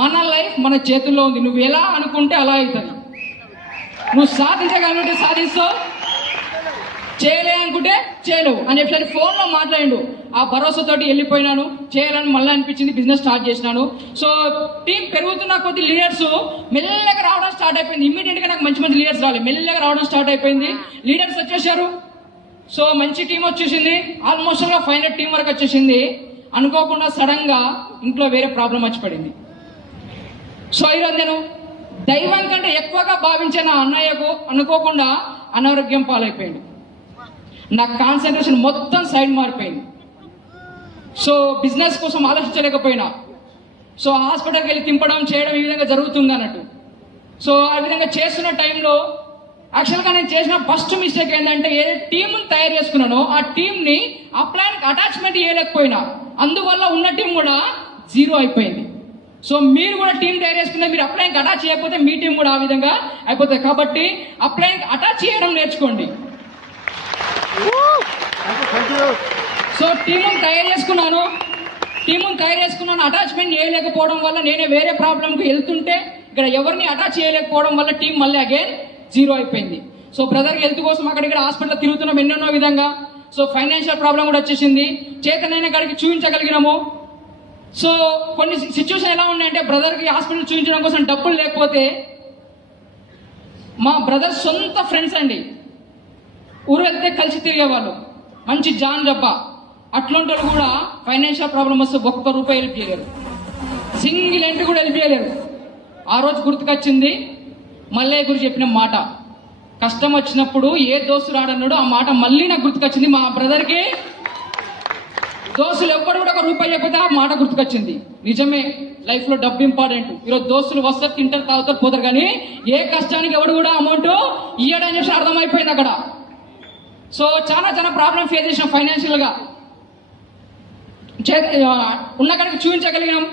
మన లైఫ్ మన చేతుల్లో ఉంది, నువ్వు ఎలా అనుకుంటే అలా అవుతుంది. నువ్వు సాధించగలిగితే సాధిస్తావు, చేయలేనుకుంటే చేయలేవు అని చెప్పి ఫోన్ లో మాట్లాడిండు. ఆ భరోసాతోటి వెళ్ళిపోయినాను, చేయాలని మళ్ళీ అనిపించింది, బిజినెస్ స్టార్ట్ చేసినాను. సో టీం పెరుగుతున్న కొద్ది లీడర్స్ మెల్లగా రావడం స్టార్ట్ అయిపోయింది. ఇమ్మీడియట్ గా నాకు మంచి లీడర్స్ రాలేదు, మెల్లగా రావడం స్టార్ట్ అయిపోయింది. లీడర్స్ వచ్చేసారు. సో మంచి టీం వచ్చేసింది, ఆల్మోస్ట్ 500 టీం వరకు వచ్చేసింది. అనుకోకుండా సడన్ గా ఇంట్లో వేరే ప్రాబ్లం వచ్చి పడింది. సో ఈరోజు నేను దైవం కంటే ఎక్కువగా భావించిన అన్నయ్యకు అనుకోకుండా అనారోగ్యం పాలైపోయాడు. నా కాన్సన్ట్రేషన్ మొత్తం సైడ్ మారిపోయింది. సో బిజినెస్ కోసం ఆలోచించలేకపోయినా, సో హాస్పిటల్కి వెళ్ళి తింపడం చేయడం ఈ విధంగా జరుగుతుంది అన్నట్టు. సో ఆ విధంగా చేస్తున్న టైంలో యాక్చువల్గా నేను చేసిన ఫస్ట్ మిస్టేక్ ఏంటంటే, ఏదైతే టీంని తయారు చేసుకున్నానో ఆ టీంని ఆ ప్లాన్కి అటాచ్మెంట్ చేయలేకపోయినా, అందువల్ల ఉన్న టీం కూడా జీరో అయిపోయింది. సో మీరు కూడా టీం తయారు చేసుకున్న మీరు అప్లైన్కి అటాచ్ చేయకపోతే మీ టీం కూడా ఆ విధంగా అయిపోతుంది. కాబట్టి అప్లైన్కి అటాచ్ చేయడం నేర్చుకోండి. సో టీమును తయారు చేసుకున్నాను, అటాచ్మెంట్ చేయలేకపోవడం వల్ల నేనే వేరే ప్రాబ్లంకి వెళ్తుంటే ఇక్కడ ఎవరిని అటాచ్ చేయలేకపోవడం వల్ల టీం మళ్ళీ అగైన్ జీరో అయిపోయింది. సో బ్రదర్కి హెల్త్ కోసం అక్కడిక్కడ హాస్పిటల్ తిరుగుతున్నాం ఎన్నెన్నో విధంగా. సో ఫైనాన్షియల్ ప్రాబ్లం కూడా వచ్చేసింది, చేతనైనా కాడికి చూపించగలిగినాము. సో కొన్ని సిచ్యువేషన్ ఎలా ఉన్నాయంటే, బ్రదర్కి హాస్పిటల్ చూపించడం కోసం డబ్బులు లేకపోతే మా బ్రదర్ సొంత ఫ్రెండ్స్ అండి, ఊరు వెళ్తే కలిసి తిరిగేవాళ్ళు, మంచి జాన్ డబ్బా, అట్లాంటి వాళ్ళు కూడా ఫైనాన్షియల్ ప్రాబ్లం వస్తే ఒక్క రూపాయి హెల్ప్ చేయలేరు, సింగిల్ ఎంట్రీ కూడా హెల్ప్ చేయలేరు. ఆ రోజు గుర్తుకొచ్చింది మల్లయ్య గురు చెప్పిన మాట, కష్టం వచ్చినప్పుడు ఏ దోస్తు రాడన్నాడు, ఆ మాట మళ్ళీ నాకు గుర్తుకొచ్చింది. మా బ్రదర్కి దోస్తులు ఎవ్వరు కూడా ఒక రూపాయి చెప్పితే ఆ మాట గుర్తుకొచ్చింది. నిజమే, లైఫ్ లో డబ్బు ఇంపార్టెంట్. ఈరోజు దోస్తులు వస్తారు, తింటారు, తాగుతారు, పోతారు, కానీ ఏ కష్టానికి ఎవడు కూడా అమౌంట్ ఇయ్యడని చెప్పి అర్థమైపోయింది అక్కడ. సో చాలా ప్రాబ్లం ఫేస్ చేసినాం ఫైనాన్షియల్ గా, ఉన్న కాడికి చూపించగలిగినాం.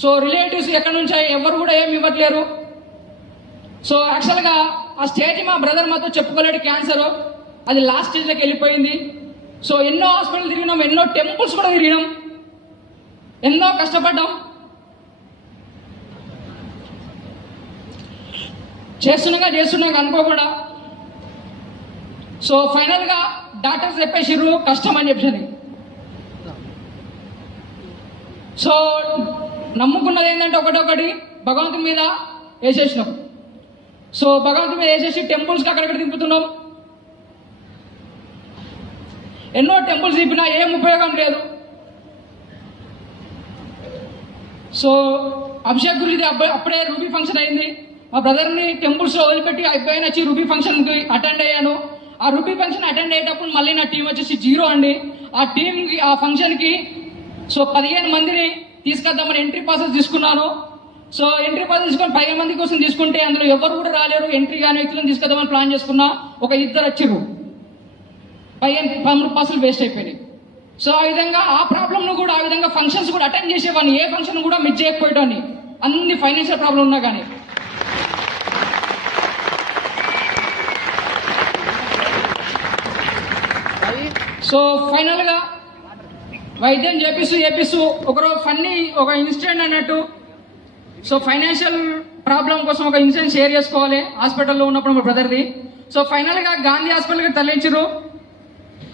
సో రిలేటివ్స్ ఎక్కడి నుంచి ఎవరు కూడా ఏమి ఇవ్వట్లేరు. సో యాక్చువల్గా ఆ స్టేజ్ మా బ్రదర్ మాతో చెప్పుకోలేడు, క్యాన్సర్ అది లాస్ట్ స్టేజ్లోకి వెళ్ళిపోయింది. సో ఎన్నో హాస్పిటల్ తిరిగినాం, ఎన్నో టెంపుల్స్ కూడా తిరిగినాం, ఎన్నో కష్టపడ్డాం, చేస్తున్నాగా అనుకోకుండా. సో ఫైనల్గా డాక్టర్స్ చెప్పేసిర్రు కష్టం అని చెప్పి. సో నమ్ముకున్నది ఏంటంటే ఒకటొకటి భగవంతుని మీద వేసేసినాం. సో భగవంతుని మీద వేసేసి టెంపుల్స్కి అక్కడక్కడ తిప్పుతున్నాం. ఎన్నో టెంపుల్స్ తిప్పినా ఏం ఉపయోగం లేదు. సో అభిషేక్ గురించి అప్పుడే రూబీ ఫంక్షన్ అయింది. మా బ్రదర్ని టెంపుల్స్లో వదిలిపెట్టి అబ్బాయి వచ్చి రూబీ ఫంక్షన్కి అటెండ్ అయ్యాను. ఆ రూబీ ఫంక్షన్ అటెండ్ అయ్యేటప్పుడు మళ్ళీ నా టీం వచ్చేసి జీరో అండి. ఆ టీంకి ఆ ఫంక్షన్కి సో 15 మందిని తీసుకొద్దామని ఎంట్రీ పాసెస్ తీసుకున్నాను. సో ఎంట్రీ పాసెస్ తీసుకొని 15 మంది కోసం తీసుకుంటే అందులో ఎవరు కూడా రాలేరు. ఎంట్రీ కాని వ్యక్తులను తీసుకొద్దామని ప్లాన్ చేసుకున్నా, ఒక ఇద్దరు వచ్చిర్రు, 15 పాసులు వేస్ట్ అయిపోయినాయి. సో ఆ విధంగా ఆ ప్రాబ్లమ్ను కూడా ఆ విధంగా ఫంక్షన్స్ కూడా అటెండ్ చేసేవాడిని, ఏ ఫంక్షన్ కూడా మిస్ చేయకపోయేవాడిని, అన్ని ఫైనాన్షియల్ ప్రాబ్లం ఉన్నా కానీ. సో ఫైనల్గా వైద్యం చేపిస్తూ ఒకరోజు ఒక ఇన్సిడెంట్ అన్నట్టు. సో ఫైనాన్షియల్ ప్రాబ్లం కోసం ఒక ఇన్సిడెంట్ షేర్ చేసుకోవాలి హాస్పిటల్లో ఉన్నప్పుడు మా బ్రదర్ది. సో ఫైనల్గా గాంధీ హాస్పిటల్కి తరలించారు.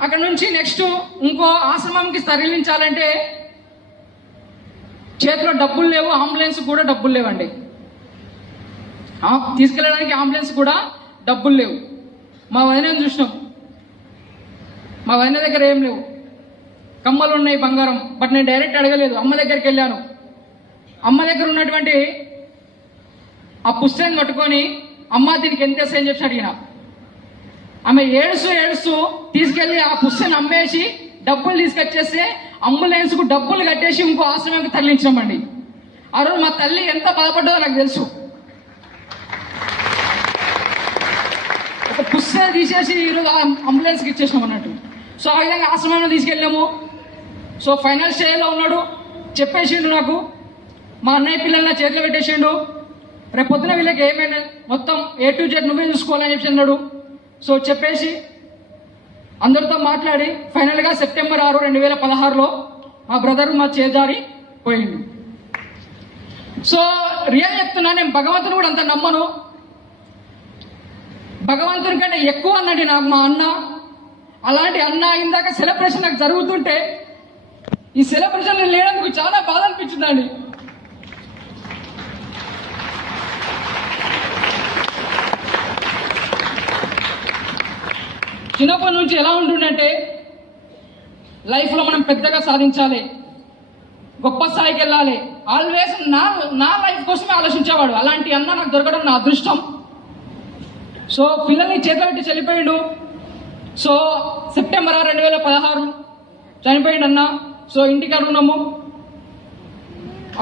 అక్కడ నుంచి నెక్స్ట్ ఇంకో ఆశ్రమంకి తరలించాలంటే చేతిలో డబ్బులు లేవు, అంబులెన్స్ కూడా డబ్బులు లేవండి, తీసుకెళ్ళడానికి అంబులెన్స్ కూడా డబ్బులు లేవు. మా వదిన చూసినాం, మా వదిన దగ్గర ఏం లేవు, కమ్మలు ఉన్నాయి, బంగారం. బట్ నేను డైరెక్ట్ అడగలేదు, అమ్మ దగ్గరికి వెళ్ళాను. అమ్మ దగ్గర ఉన్నటువంటి ఆ పుస్తకాన్ని పట్టుకొని, అమ్మ దీనికి ఎంత వేస్తాయని చెప్పి అడిగిన. ఆమె ఏడుస్తూ తీసుకెళ్లి ఆ పుస్తకాన్ని అమ్మేసి డబ్బులు తీసుకొచ్చేస్తే అంబులెన్స్ కు డబ్బులు కట్టేసి ఇంకో ఆశ్రమానికి తరలించామండి. ఆ రోజు మా తల్లి ఎంత బాధపడ్డదో నాకు తెలుసు. ఒక పుస్తకం తీసేసి ఈరోజు అంబులెన్స్కి ఇచ్చేసినాం అన్నట్టు. సో ఆ విధంగా ఆశ్రమంలో తీసుకెళ్ళాము. సో ఫైనల్ స్టేజ్లో ఉన్నాడు, చెప్పేసిండు నాకు, మా అన్నయ్య పిల్లల్ని నా చేతిలో పెట్టేసిండు, రేపు పొద్దున వీళ్ళకి ఏమైనా మొత్తం A to Z నువ్వే చూసుకోవాలని చెప్పి అన్నాడు. సో చెప్పేసి అందరితో మాట్లాడి ఫైనల్గా సెప్టెంబర్ 6, 2016లో మా బ్రదర్ మా చేజారి పోయిండు. సో రియల్ చెప్తున్నా, నేను భగవంతుని కూడా అంత నమ్మను, భగవంతుని కంటే ఎక్కువ అన్నది నాకు మా అన్న. అలాంటి అన్న ఇందాక సెలబ్రేషన్ నాకు జరుగుతుంటే ఈ సెలబ్రేషన్ లేనందుకు చాలా బాధ అనిపించిందండి. చిన్నప్పటి నుంచి ఎలా ఉంటుందంటే, లైఫ్లో మనం పెద్దగా సాధించాలి, గొప్ప స్థాయికి వెళ్ళాలి, ఆల్వేస్ నా లైఫ్ కోసమే ఆలోచించేవాడు. అలాంటి అన్న నాకు దొరకడం నా అదృష్టం. సో పిల్లల్ని చేతిలో పెట్టి చెల్లిపోయాడు. సో సెప్టెంబర్ 2016 చనిపోయింది అన్న. సో ఇంటికాడ ఉన్నాము.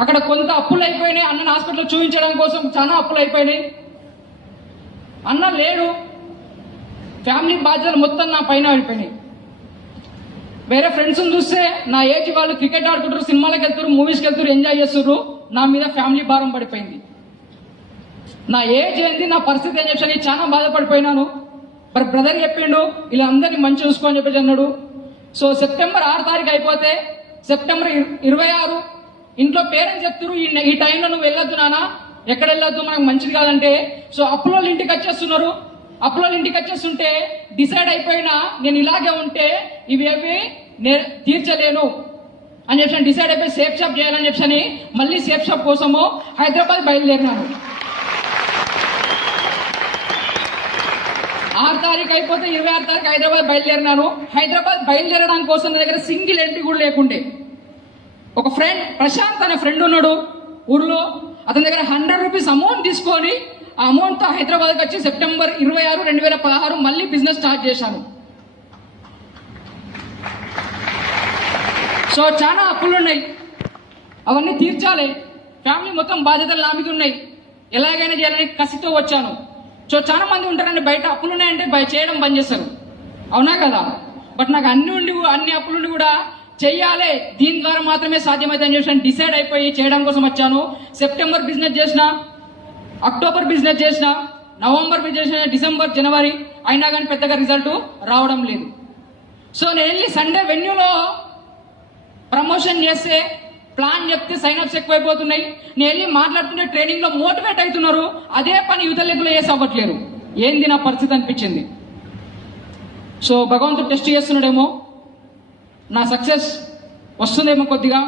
అక్కడ కొంత అప్పులు అయిపోయినాయి. అన్నని హాస్పిటల్ చూపించడం కోసం చాలా అప్పులు అయిపోయినాయి. అన్న లేడు. ఫ్యామిలీ బాధ్యతలు మొత్తం నా పైన అయిపోయినాయి. వేరే ఫ్రెండ్స్ని చూస్తే నా ఏజ్ వాళ్ళు క్రికెట్ ఆడుకుంటారు, సినిమాలకు వెళ్తారు, మూవీస్కి వెళ్తారు, ఎంజాయ్ చేస్తారు. నా మీద ఫ్యామిలీ భారం పడిపోయింది. నా ఏజ్ ఏంది, నా పరిస్థితి ఏం చెప్పి చాలా బాధపడిపోయినాను. మరి బ్రదర్ చెప్పిండు ఇలా అందరినీ మంచి చూసుకోని చెప్పేసి అన్నాడు. సో సెప్టెంబర్ 6 తారీఖు అయిపోతే సెప్టెంబర్ 26 ఇంట్లో పేరెంట్స్ చెప్తారు ఈ టైంలో నువ్వు వెళ్ళొద్దు నానా, ఎక్కడ వెళ్ళొద్దు, మనకు మంచిది కాదంటే. సో అప్పులోళ్ళు ఇంటికి వచ్చేస్తున్నారు. అప్పులోళ్ళు ఇంటికి వచ్చేస్తుంటే డిసైడ్ అయిపోయినా నేను ఇలాగే ఉంటే ఇవేవి తీర్చలేను అని చెప్పి డిసైడ్ అయిపోయి సేఫ్ షాప్ చేయాలని చెప్పని మళ్ళీ సేఫ్ షాప్ కోసము హైదరాబాద్ బయలుదేరినాను. 6 తారీఖు అయిపోతే 26 తారీఖు హైదరాబాద్ బయలుదేరినాను. హైదరాబాద్ బయలుదేరడానికి కోసం నా దగ్గర సింగిల్ ఎంట్రీ కూడా లేకుండే. ఒక ఫ్రెండ్ ప్రశాంత్ అనే ఫ్రెండ్ ఉన్నాడు ఊర్లో. అతని దగ్గర 100 రూపీస్ అమౌంట్ తీసుకొని ఆ అమౌంట్తో హైదరాబాద్కి వచ్చి సెప్టెంబర్ 26, 2016 మళ్ళీ బిజినెస్ స్టార్ట్ చేశాను. సో చాలా అప్పులు ఉన్నాయి, అవన్నీ తీర్చాలి. ఫ్యామిలీ మొత్తం బాధ్యతలు నా మీద ఉన్నాయి. ఎలాగైనా చేయాలని కసితో వచ్చాను. సో చాలా మంది ఉంటారండి బయట అప్పులు ఉన్నాయంటే చేయడం బంద్ చేస్తారు, అవునా కదా? బట్ నాకు అన్ని అప్పులుండి కూడా చెయ్యాలి, దీని ద్వారా మాత్రమే సాధ్యమైందని చెప్పి డిసైడ్ అయిపోయి చేయడం కోసం వచ్చాను. సెప్టెంబర్ బిజినెస్ చేసిన, అక్టోబర్ బిజినెస్ చేసిన, నవంబర్ బిజినెస్ చేసిన, డిసెంబర్, జనవరి అయినా కానీ పెద్దగా రిజల్ట్ రావడం లేదు. సో నేను వెళ్ళి సండే వెన్యూలో ప్రమోషన్ చేస్తే ప్లాన్ చెప్తే సైన్అప్స్ ఎక్కువైపోతున్నాయి. నేను వెళ్ళి మాట్లాడుతుంటే ట్రైనింగ్ లో మోటివేట్ అవుతున్నారు. అదే పని యువత లెక్కలో చేసి అవ్వట్లేరు. ఏంది నా పరిస్థితి అనిపించింది. సో భగవంతుడు టెస్ట్ చేస్తున్నాడేమో, నా సక్సెస్ వస్తుందేమో, కొద్దిగా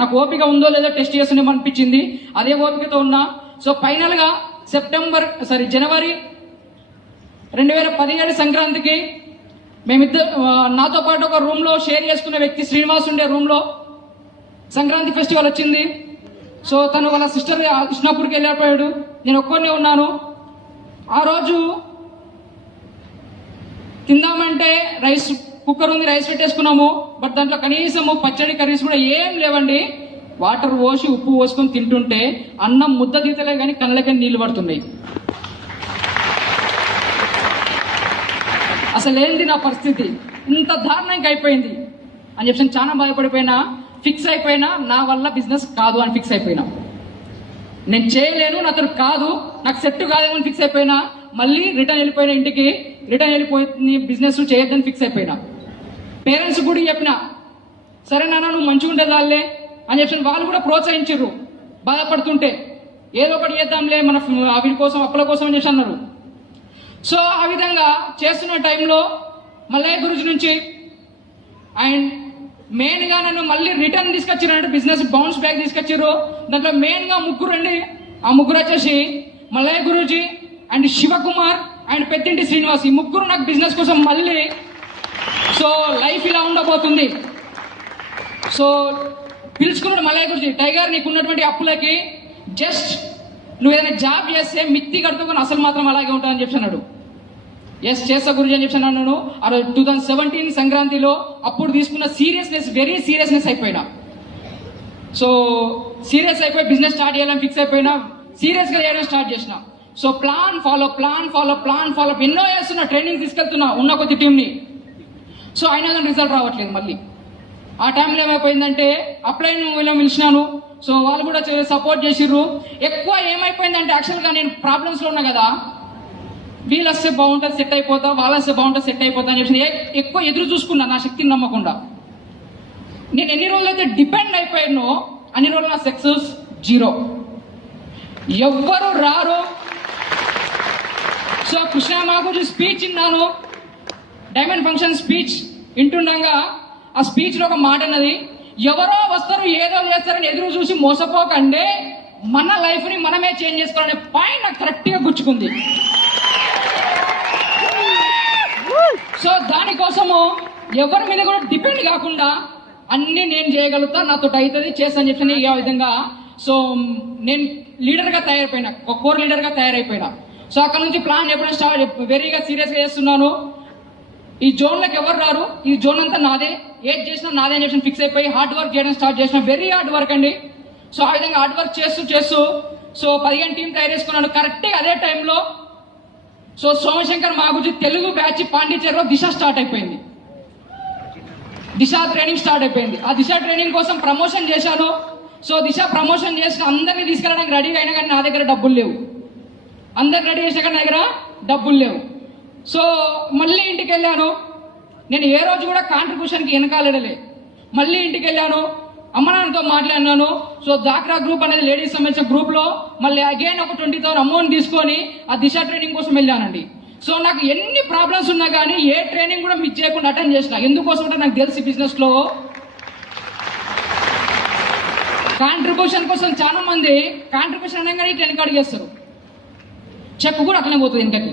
నాకు ఓపిక ఉందో లేదో టెస్ట్ చేస్తుందేమో అనిపించింది. అదే ఓపికతో ఉన్నా. సో ఫైనల్ గా జనవరి 2017 సంక్రాంతికి నాతో పాటు ఒక రూమ్ లో షేర్ చేసుకునే వ్యక్తి శ్రీనివాస్ ఉండే రూమ్ లో సంక్రాంతి ఫెస్టివల్ వచ్చింది. సో తను వాళ్ళ సిస్టర్ కృష్ణాపూర్కి వెళ్ళిపోయాడు. నేను ఒక్కనే ఉన్నాను. ఆ రోజు తిందామంటే రైస్ కుక్కర్ ఉంది, రైస్ పెట్టేసుకున్నాము. బట్ దాంట్లో కనీసము పచ్చడి కర్రీస్ కూడా ఏం లేవండి. వాటర్ పోసి ఉప్పు పోసుకొని తింటుంటే అన్నం ముద్ద తీతలే కానీ కళ్ళకి నీళ్లు పడుతున్నాయి. అసలు ఏంది నా పరిస్థితి, ఇంత దారుణంగా అయిపోయింది అని చెప్పి చాలా బాధపడిపోయినా. ఫిక్స్ అయిపోయినా నా వల్ల బిజినెస్ కాదు అని ఫిక్స్ అయిపోయినా. నేను చేయలేను, నాతో కాదు, నాకు సెట్ కాదేమని ఫిక్స్ అయిపోయినా. మళ్ళీ రిటర్న్ వెళ్ళిపోయిన ఇంటికి, రిటర్న్ వెళ్ళిపోయి బిజినెస్ చేయొద్దని ఫిక్స్ అయిపోయినా. పేరెంట్స్ కూడా చెప్పిన, సరే నాన్న నువ్వు మంచిగా ఉండేదాళ్ళే అని చెప్పి వాళ్ళు కూడా ప్రోత్సహించారు. బాధపడుతుంటే ఏదో ఒకటి చేద్దాంలే మన వీటి కోసం అప్పుల కోసం అని చెప్పి అన్నారు. సో ఆ విధంగా చేస్తున్న టైంలో మల్లయ్య గురించి నుంచి అండ్ మెయిన్గా నన్ను మళ్ళీ రిటర్న్ తీసుకొచ్చారంటే బిజినెస్ బౌన్స్ బ్యాక్ తీసుకొచ్చారు. దాంట్లో మెయిన్గా ముగ్గురు అండి. ఆ ముగ్గురు వచ్చేసి మల్లయ్య గురూజీ అండ్ శివకుమార్ అండ్ పెద్దింటి శ్రీనివాస్. ఈ ముగ్గురు నాకు బిజినెస్ కోసం మళ్ళీ సో లైఫ్ ఇలా ఉండబోతుంది. సో పిలుచుకున్నాడు మల్లయ్య గురూజీ, టైగర్ నీకు ఉన్నటువంటి అప్పులకి జస్ట్ నువ్వు ఏదైనా జాబ్ చేస్తే మిత్తి కడుతుకొని అసలు మాత్రం అలాగే ఉంటానని చెప్పి అన్నాడు. ఎస్ చేస్తా గురించి అని చెప్పి అన్నాను. ఆ రోజు 2017 సంక్రాంతిలో అప్పుడు తీసుకున్న సీరియస్నెస్, వెరీ సీరియస్నెస్ అయిపోయినా. సో సీరియస్ అయిపోయి బిజినెస్ స్టార్ట్ చేయాలని ఫిక్స్ అయిపోయినా, సీరియస్గా చేయడం స్టార్ట్ చేసిన. సో ప్లాన్ ఫాలో ఎన్నో చేస్తున్నా, ట్రైనింగ్ తీసుకెళ్తున్నా ఉన్న కొద్ది టీంని. సో అయినా కానీ రిజల్ట్ రావట్లేదు. మళ్ళీ ఆ టైంలో ఏమైపోయిందంటే అప్లైన్ పిలిచినాను. సో వాళ్ళు కూడా సపోర్ట్ చేసిర్రు. ఎక్కువ ఏమైపోయిందంటే యాక్చువల్గా నేను ప్రాబ్లమ్స్లో ఉన్నా కదా, వీళ్ళు వస్తే బాగుంటుంది సెట్ అయిపోతా, వాళ్ళు వస్తే బాగుంటుంది సెట్ అయిపోతా అని చెప్పి ఎక్కువ ఎదురు చూసుకున్నా, నా శక్తిని నమ్మకుండా. నేను ఎన్ని రోజులు అయితే డిపెండ్ అయిపోయానో అన్ని రోజులు నా సక్సెస్ 0. ఎవ్వరు రారు. సో కృష్ణమాగుజీ స్పీచ్ విన్నాను, డైమండ్ ఫంక్షన్ స్పీచ్ వింటుండగా ఆ స్పీచ్లో ఒక మాట అన్నది, ఎవరో వస్తారు ఏదో చేస్తారని ఎదురు చూసి మోసపోకండి, మన లైఫ్ని మనమే చేంజ్ చేసుకోవాలనే పాయింట్ నాకు కరెక్ట్గా గుచ్చుకుంది. సో దానికోసము ఎవరి మీద కూడా డిపెండ్ కాకుండా అన్ని నేను చేయగలుగుతా, నాతో అవుతుంది చేస్తాను చెప్పి ఈ విధంగా. సో నేను లీడర్గా తయారైపోయినా, ఒక కోర్ లీడర్గా తయారైపోయినా. సో అక్కడ నుంచి ప్లాన్ ఎప్పుడైనా వెరీగా సీరియస్గా చేస్తున్నాను. ఈ జోన్లకు ఎవరు రారు, ఈ జోన్ అంతా నాదే, ఏది చేసినా నాదే అని చెప్పి ఫిక్స్ అయిపోయి హార్డ్ వర్క్ చేయడం స్టార్ట్ చేసిన. వెరీ హార్డ్ వర్క్ అండి. సో ఆ విధంగా హార్డ్ వర్క్ చేస్తూ సో 15 టీం తయారు చేసుకున్నాను. కరెక్ట్గా అదే టైంలో సో సోమశంకర్ మాగుజీ తెలుగు బ్యాచ్ పాండిచేరిలో దిశ స్టార్ట్ అయిపోయింది. దిశ ట్రైనింగ్ స్టార్ట్ అయిపోయింది. ఆ దిశ ట్రైనింగ్ కోసం ప్రమోషన్ చేశాను. సో దిశ ప్రమోషన్ చేసిన అందరినీ తీసుకెళ్ళడానికి రెడీగా అయినా కానీ నా దగ్గర డబ్బులు లేవు. అందరు రెడీ చేసినా కానీ నా దగ్గర డబ్బులు లేవు. సో మళ్ళీ ఇంటికి వెళ్ళాను. నేను ఏ రోజు కూడా కాంట్రిబ్యూషన్కి వెనకాలడలే. మళ్ళీ ఇంటికి వెళ్ళాను, అమ్మ నాన్నతో మాట్లాడినాను. సో డాక్రా గ్రూప్ అనేది లేడీస్ సంబంధించిన గ్రూప్లో మళ్ళీ అగైన్ ఒక 20,000 అమౌంట్ తీసుకొని ఆ దిశ ట్రైనింగ్ కోసం వెళ్ళానండి. సో నాకు ఎన్ని ప్రాబ్లమ్స్ ఉన్నా కానీ ఏ ట్రైనింగ్ కూడా మిస్ చేయకుండా అటెండ్ చేసిన. ఎందుకోసం అంటే నాకు తెలిసి బిజినెస్లో కాంట్రిబ్యూషన్ కోసం చాలా మంది కాంట్రిబ్యూషన్ అనగానే ఇట్లా వెనక అడిగేస్తారు, చెక్ కూడా అట్లనే పోతుంది వెనకకి.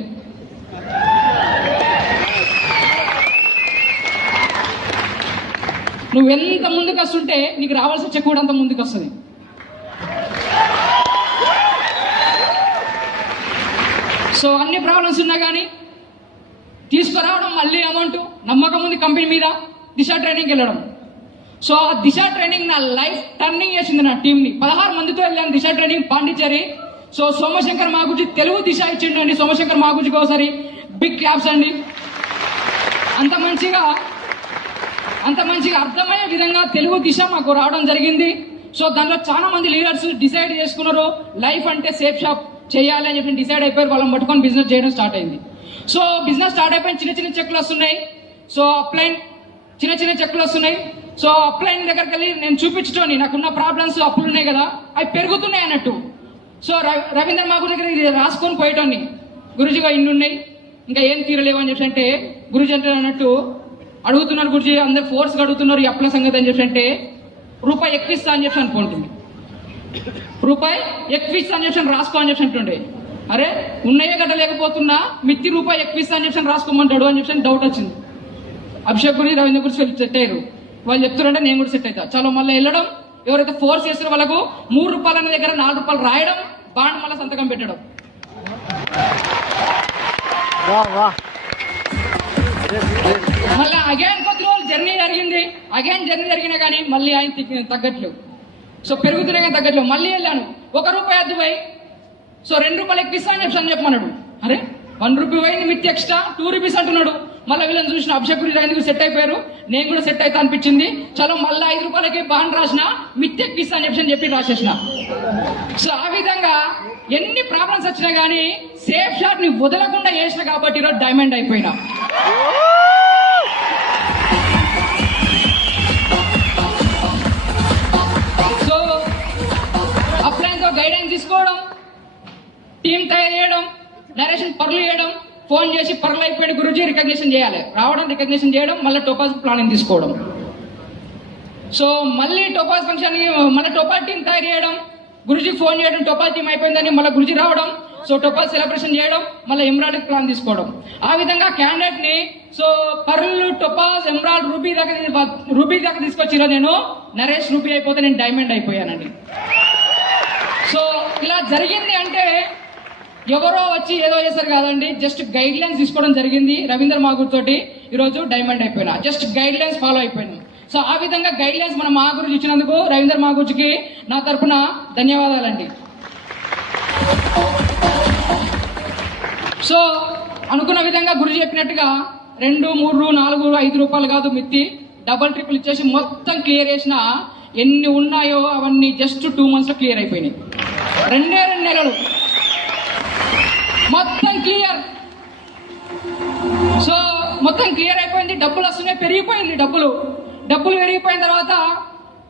నువ్వు ఎంత ముందుకు వస్తుంటే నీకు రావాల్సిన చెక్ కూడా అంత ముందుకు వస్తుంది. సో అన్ని ప్రాబ్లమ్స్ ఉన్నా కానీ తీసుకురావడం, మళ్ళీ అమౌంట్, నమ్మకం ఉంది కంపెనీ మీద, దిశ ట్రైనింగ్కి వెళ్ళడం. సో ఆ దిశ ట్రైనింగ్ నా లైఫ్ టర్నింగ్ చేసింది. నా టీంని 16 మందితో వెళ్ళాను దిశ ట్రైనింగ్ పాండిచేరి. సో సోమశంకర్ మాగుజీ తెలుగు దిశ ఇచ్చిండండి. సోమశంకర్ మాగుజీకి ఒకసారి బిగ్ క్లాప్స్ అండి. అంత మంచిగా అర్థమయ్యే విధంగా తెలుగు దిశ మాకు రావడం జరిగింది. సో దాంట్లో చాలా మంది లీడర్స్ డిసైడ్ చేసుకున్నారు లైఫ్ అంటే సేఫ్ షాప్ చేయాలి అని చెప్పి డిసైడ్ అయిపోయారు. వాళ్ళని పట్టుకొని బిజినెస్ చేయడం స్టార్ట్ అయింది. సో బిజినెస్ స్టార్ట్ అయిపోయిన చిన్న చెక్కులు వస్తున్నాయి. సో అప్లైన్ చిన్న చెక్కులు వస్తున్నాయి. సో అప్లైన్ దగ్గరికి వెళ్ళి నేను చూపించటోని నాకున్న ప్రాబ్లమ్స్, అప్పులు ఉన్నాయి కదా, అవి పెరుగుతున్నాయి అన్నట్టు. సో రవీంద్ర మాకు దగ్గర ఇది రాసుకొని పోయేటోని, గురుజీగా ఇన్ని ఉన్నాయి ఇంకా ఏం తీరలేవు అని చెప్పి అంటే గురుజీ అంటే అన్నట్టు అడుగుతున్నారు. గురుజీ అందరు ఫోర్స్గా అడుగుతున్నారు ఈ అప్ల సంగతి అని చెప్పి అంటే రూపాయి ఎక్కువ ఇస్తా అని చెప్పి అనుకుంటుంది. రూపాయి ఎక్కువ ఇస్తా అని చెప్పి రాసుకో అని చెప్పి అంటుండే. అరే ఉన్నాయే గడ్డ లేకపోతున్నా మిత్తి రూపాయి ఎక్కువ ఇస్తా అని చెప్పి రాసుకోమంటాడు అని చెప్పి డౌట్ వచ్చింది. అభిషేక్ గురించి రవీంద్ర గురించి వెళ్ళి సెట్ అయ్యారు. వాళ్ళు చెప్తున్నారంటే నేను కూడా సెట్ అవుతా. చాలా మళ్ళీ వెళ్ళడం, ఎవరైతే ఫోర్స్ చేస్తారో వాళ్ళకు 3 రూపాయలు అనే దగ్గర 4 రూపాయలు రాయడం, బాండ్ మళ్ళీ సంతకం పెట్టడం. మళ్ళీ అగైన్ కొద్ది రోజులు జర్నీ జరిగినా కానీ మళ్ళీ ఆయన తగ్గట్లేవు. సో పెరుగుతున్నాయి కానీ తగ్గట్లేవు. మళ్ళీ వెళ్ళాను, 1 రూపాయి అద్దు పోయి సో 2 రూపాయలు ఎక్కువ ఇస్తా అని చెప్పమన్నాడు. అరే 1 రూపాయి పోయింది, మిత్తి ఎక్స్ట్రా 2 రూపీస్ అంటున్నాడు. మళ్ళీ వీళ్ళని చూసిన అభిషేక్ గురించి ఎందుకు సెట్ అయిపోయారు, నేను కూడా సెట్ అవుతా అనిపించింది. చలో మళ్ళీ 5 రూపాయలకి బాండ్ రాసిన, మిత్తి ఎక్కిస్తా అని చెప్పి రాసేసిన. సో ఆ విధంగా ఎన్ని ప్రాబ్లమ్స్ వచ్చినా కానీ సేఫ్ షాట్ ని వదలకుండా చేసిన కాబట్టి ఈరోజు డైమండ్ అయిపోయినా. సో అప్లైన్ తో గైడెన్స్ తీసుకోవడం, టీం తయారు చేయడం, డైరెక్షన్ పర్లు చేయడం, ఫోన్ చేసి పర్లు అయిపోయిన గురించి రికగ్నిషన్ చేయాలి, రావడం రికగ్నిషన్ చేయడం, మళ్ళీ టోపాజ్ ప్లానింగ్ తీసుకోవడం. సో మళ్ళీ టోపాజ్ ఫంక్షన్ మళ్ళీ టోపాజ్ టీం తయారు చేయడం, గురుజీ ఫోన్ చేయడం, టోపాజ్ టీం అయిపోయిందని మళ్ళీ గురుజీ రావడం, సో టోపాజ్ సెలబ్రేషన్ చేయడం, మళ్ళీ ఎమరాల్డ్ ప్లాన్ తీసుకోవడం. ఆ విధంగా క్యాండిడేట్ ని so pearl, Topaz, emerald, ruby దాకా తీసుకొచ్చిరా. నేను నరేష్ రూబీ అయిపోతే నేను డైమండ్ అయిపోయానండి. సో ఇలా జరిగింది అంటే ఎవరో వచ్చి ఏదో చేశారు కాదండి, జస్ట్ గైడ్ లైన్స్ తీసుకోవడం జరిగింది. రవీంద్ర మాగుర్ తోటి ఈరోజు డైమండ్ అయిపోయినా, జస్ట్ గైడ్ లైన్స్ ఫాలో అయిపోయినా. సో ఆ విధంగా గైడ్ లైన్స్ మన మాగురు ఇచ్చినందుకు రవీంద్ర మాగుర్కి నా తరఫున ధన్యవాదాలండి. సో అనుకున్న విధంగా గురుజీ చెప్పినట్టుగా 2, 3, 4, 5 రూపాయలు కాదు మిత్తి, డబల్ ట్రిపుల్ ఇచ్చేసి మొత్తం క్లియర్ చేసిన. ఎన్ని ఉన్నాయో అవన్నీ జస్ట్ 2 months లో క్లియర్ అయిపోయినాయి. 2 నెలలు మొత్తం క్లియర్. సో మొత్తం క్లియర్ అయిపోయింది. డబ్బులు వస్తున్నాయి, పెరిగిపోయింది. డబ్బులు పెరిగిపోయిన తర్వాత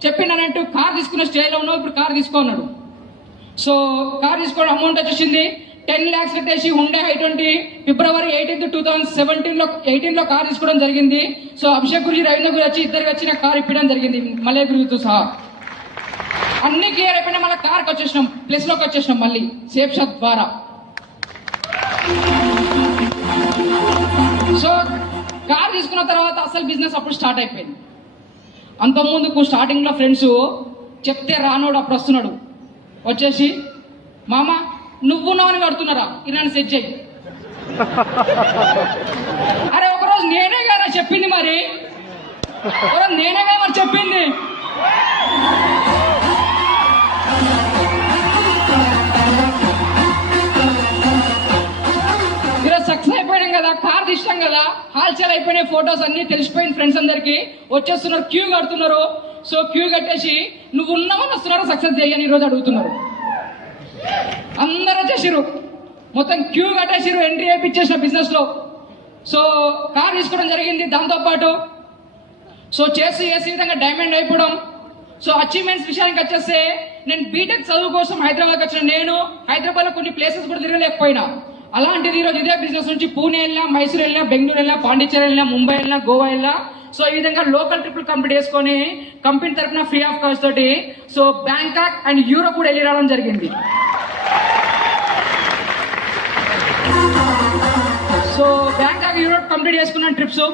చెప్పినట్టు కార్ తీసుకున్న స్టేజ్లో ఉన్నావు, ఇప్పుడు కార్ తీసుకున్నాడు. సో కార్ తీసుకోవడం అమౌంట్ వచ్చేసింది 10 lakhs కట్టేసి ఉండే I-20 February 18, 2018లో కార్ తీసుకోవడం జరిగింది. సో అభిషేక్ గురించి రవీంద్ర గురించి వచ్చి ఇద్దరికి వచ్చిన కార్ ఇప్పడం జరిగింది, మళ్ళీ గురితో సహా అన్ని క్లియర్ అయిపోయినా మళ్ళీ కార్కి వచ్చేసినాం, ప్లస్లోకి వచ్చేసినాం మళ్ళీ సేఫ్ షాప్ ద్వారా. సో కార్ తీసుకున్న తర్వాత అసలు బిజినెస్ అప్పుడు స్టార్ట్ అయిపోయింది. అంతకుముందుకు స్టార్టింగ్ లో ఫ్రెండ్స్ చెప్తే రానోడు అప్పుడు వస్తున్నాడు, వచ్చేసి మామ నువ్వు అని కడుతున్నారా, ఇలా సెట్ చేయి. అరే ఒకరోజు నేనే చెప్పింది మరి నేనేగా మరి చెప్పింది. ఈరోజు సక్సెస్ అయిపోయినాం కదా, కార్ తీసాం కదా, హాల్చేల్ అయిపోయినాయి, ఫొటోస్ అన్ని తెలిసిపోయిన ఫ్రెండ్స్ అందరికి వచ్చేస్తున్నారు, క్యూ కడుతున్నారు. సో క్యూ కట్టేసి నువ్వు ఉన్నామని వస్తున్నారు, సక్సెస్ చేయని ఈరోజు అడుగుతున్నారు. అందరూ వచ్చేసిరు, మొత్తం క్యూ కట్టేసిరు, ఎంట్రీ అయిపించేసిన బిజినెస్ లో. సో కార్ తీసుకోవడం జరిగింది. దాంతోపాటు సో చేసి విధంగా డైమండ్ అయిపోవడం. సో అచీవ్మెంట్స్ విషయానికి వచ్చేస్తే నేను బీటెక్ చదువు కోసం హైదరాబాద్కి వచ్చిన నేను హైదరాబాద్ లో కొన్ని ప్లేసెస్ కూడా తిరగలేకపోయినా. అలాంటిది ఈరోజు ఇదే బిజినెస్ నుంచి పూణే వెళ్ళినా, మైసూర్ వెళ్ళినా, బెంగళూరు వెళ్ళినా, పాండిచ్చేరి వెళ్ళినా, ముంబై వెళ్ళినా, గోవా వెళ్ళినా. సో ఈ విధంగా లోకల్ ట్రిపుల్ కంప్లీట్ చేసుకొని కంపెనీ తరఫున ఫ్రీ ఆఫ్ కాస్ట్ తోటి సో బ్యాంకాక్ అండ్ యూరోప్ కూడా వెళ్ళి రావడం జరిగింది. సో బ్యాంకాక్ యూరోప్ కంప్లీట్ చేసుకున్నాను ట్రిప్స్.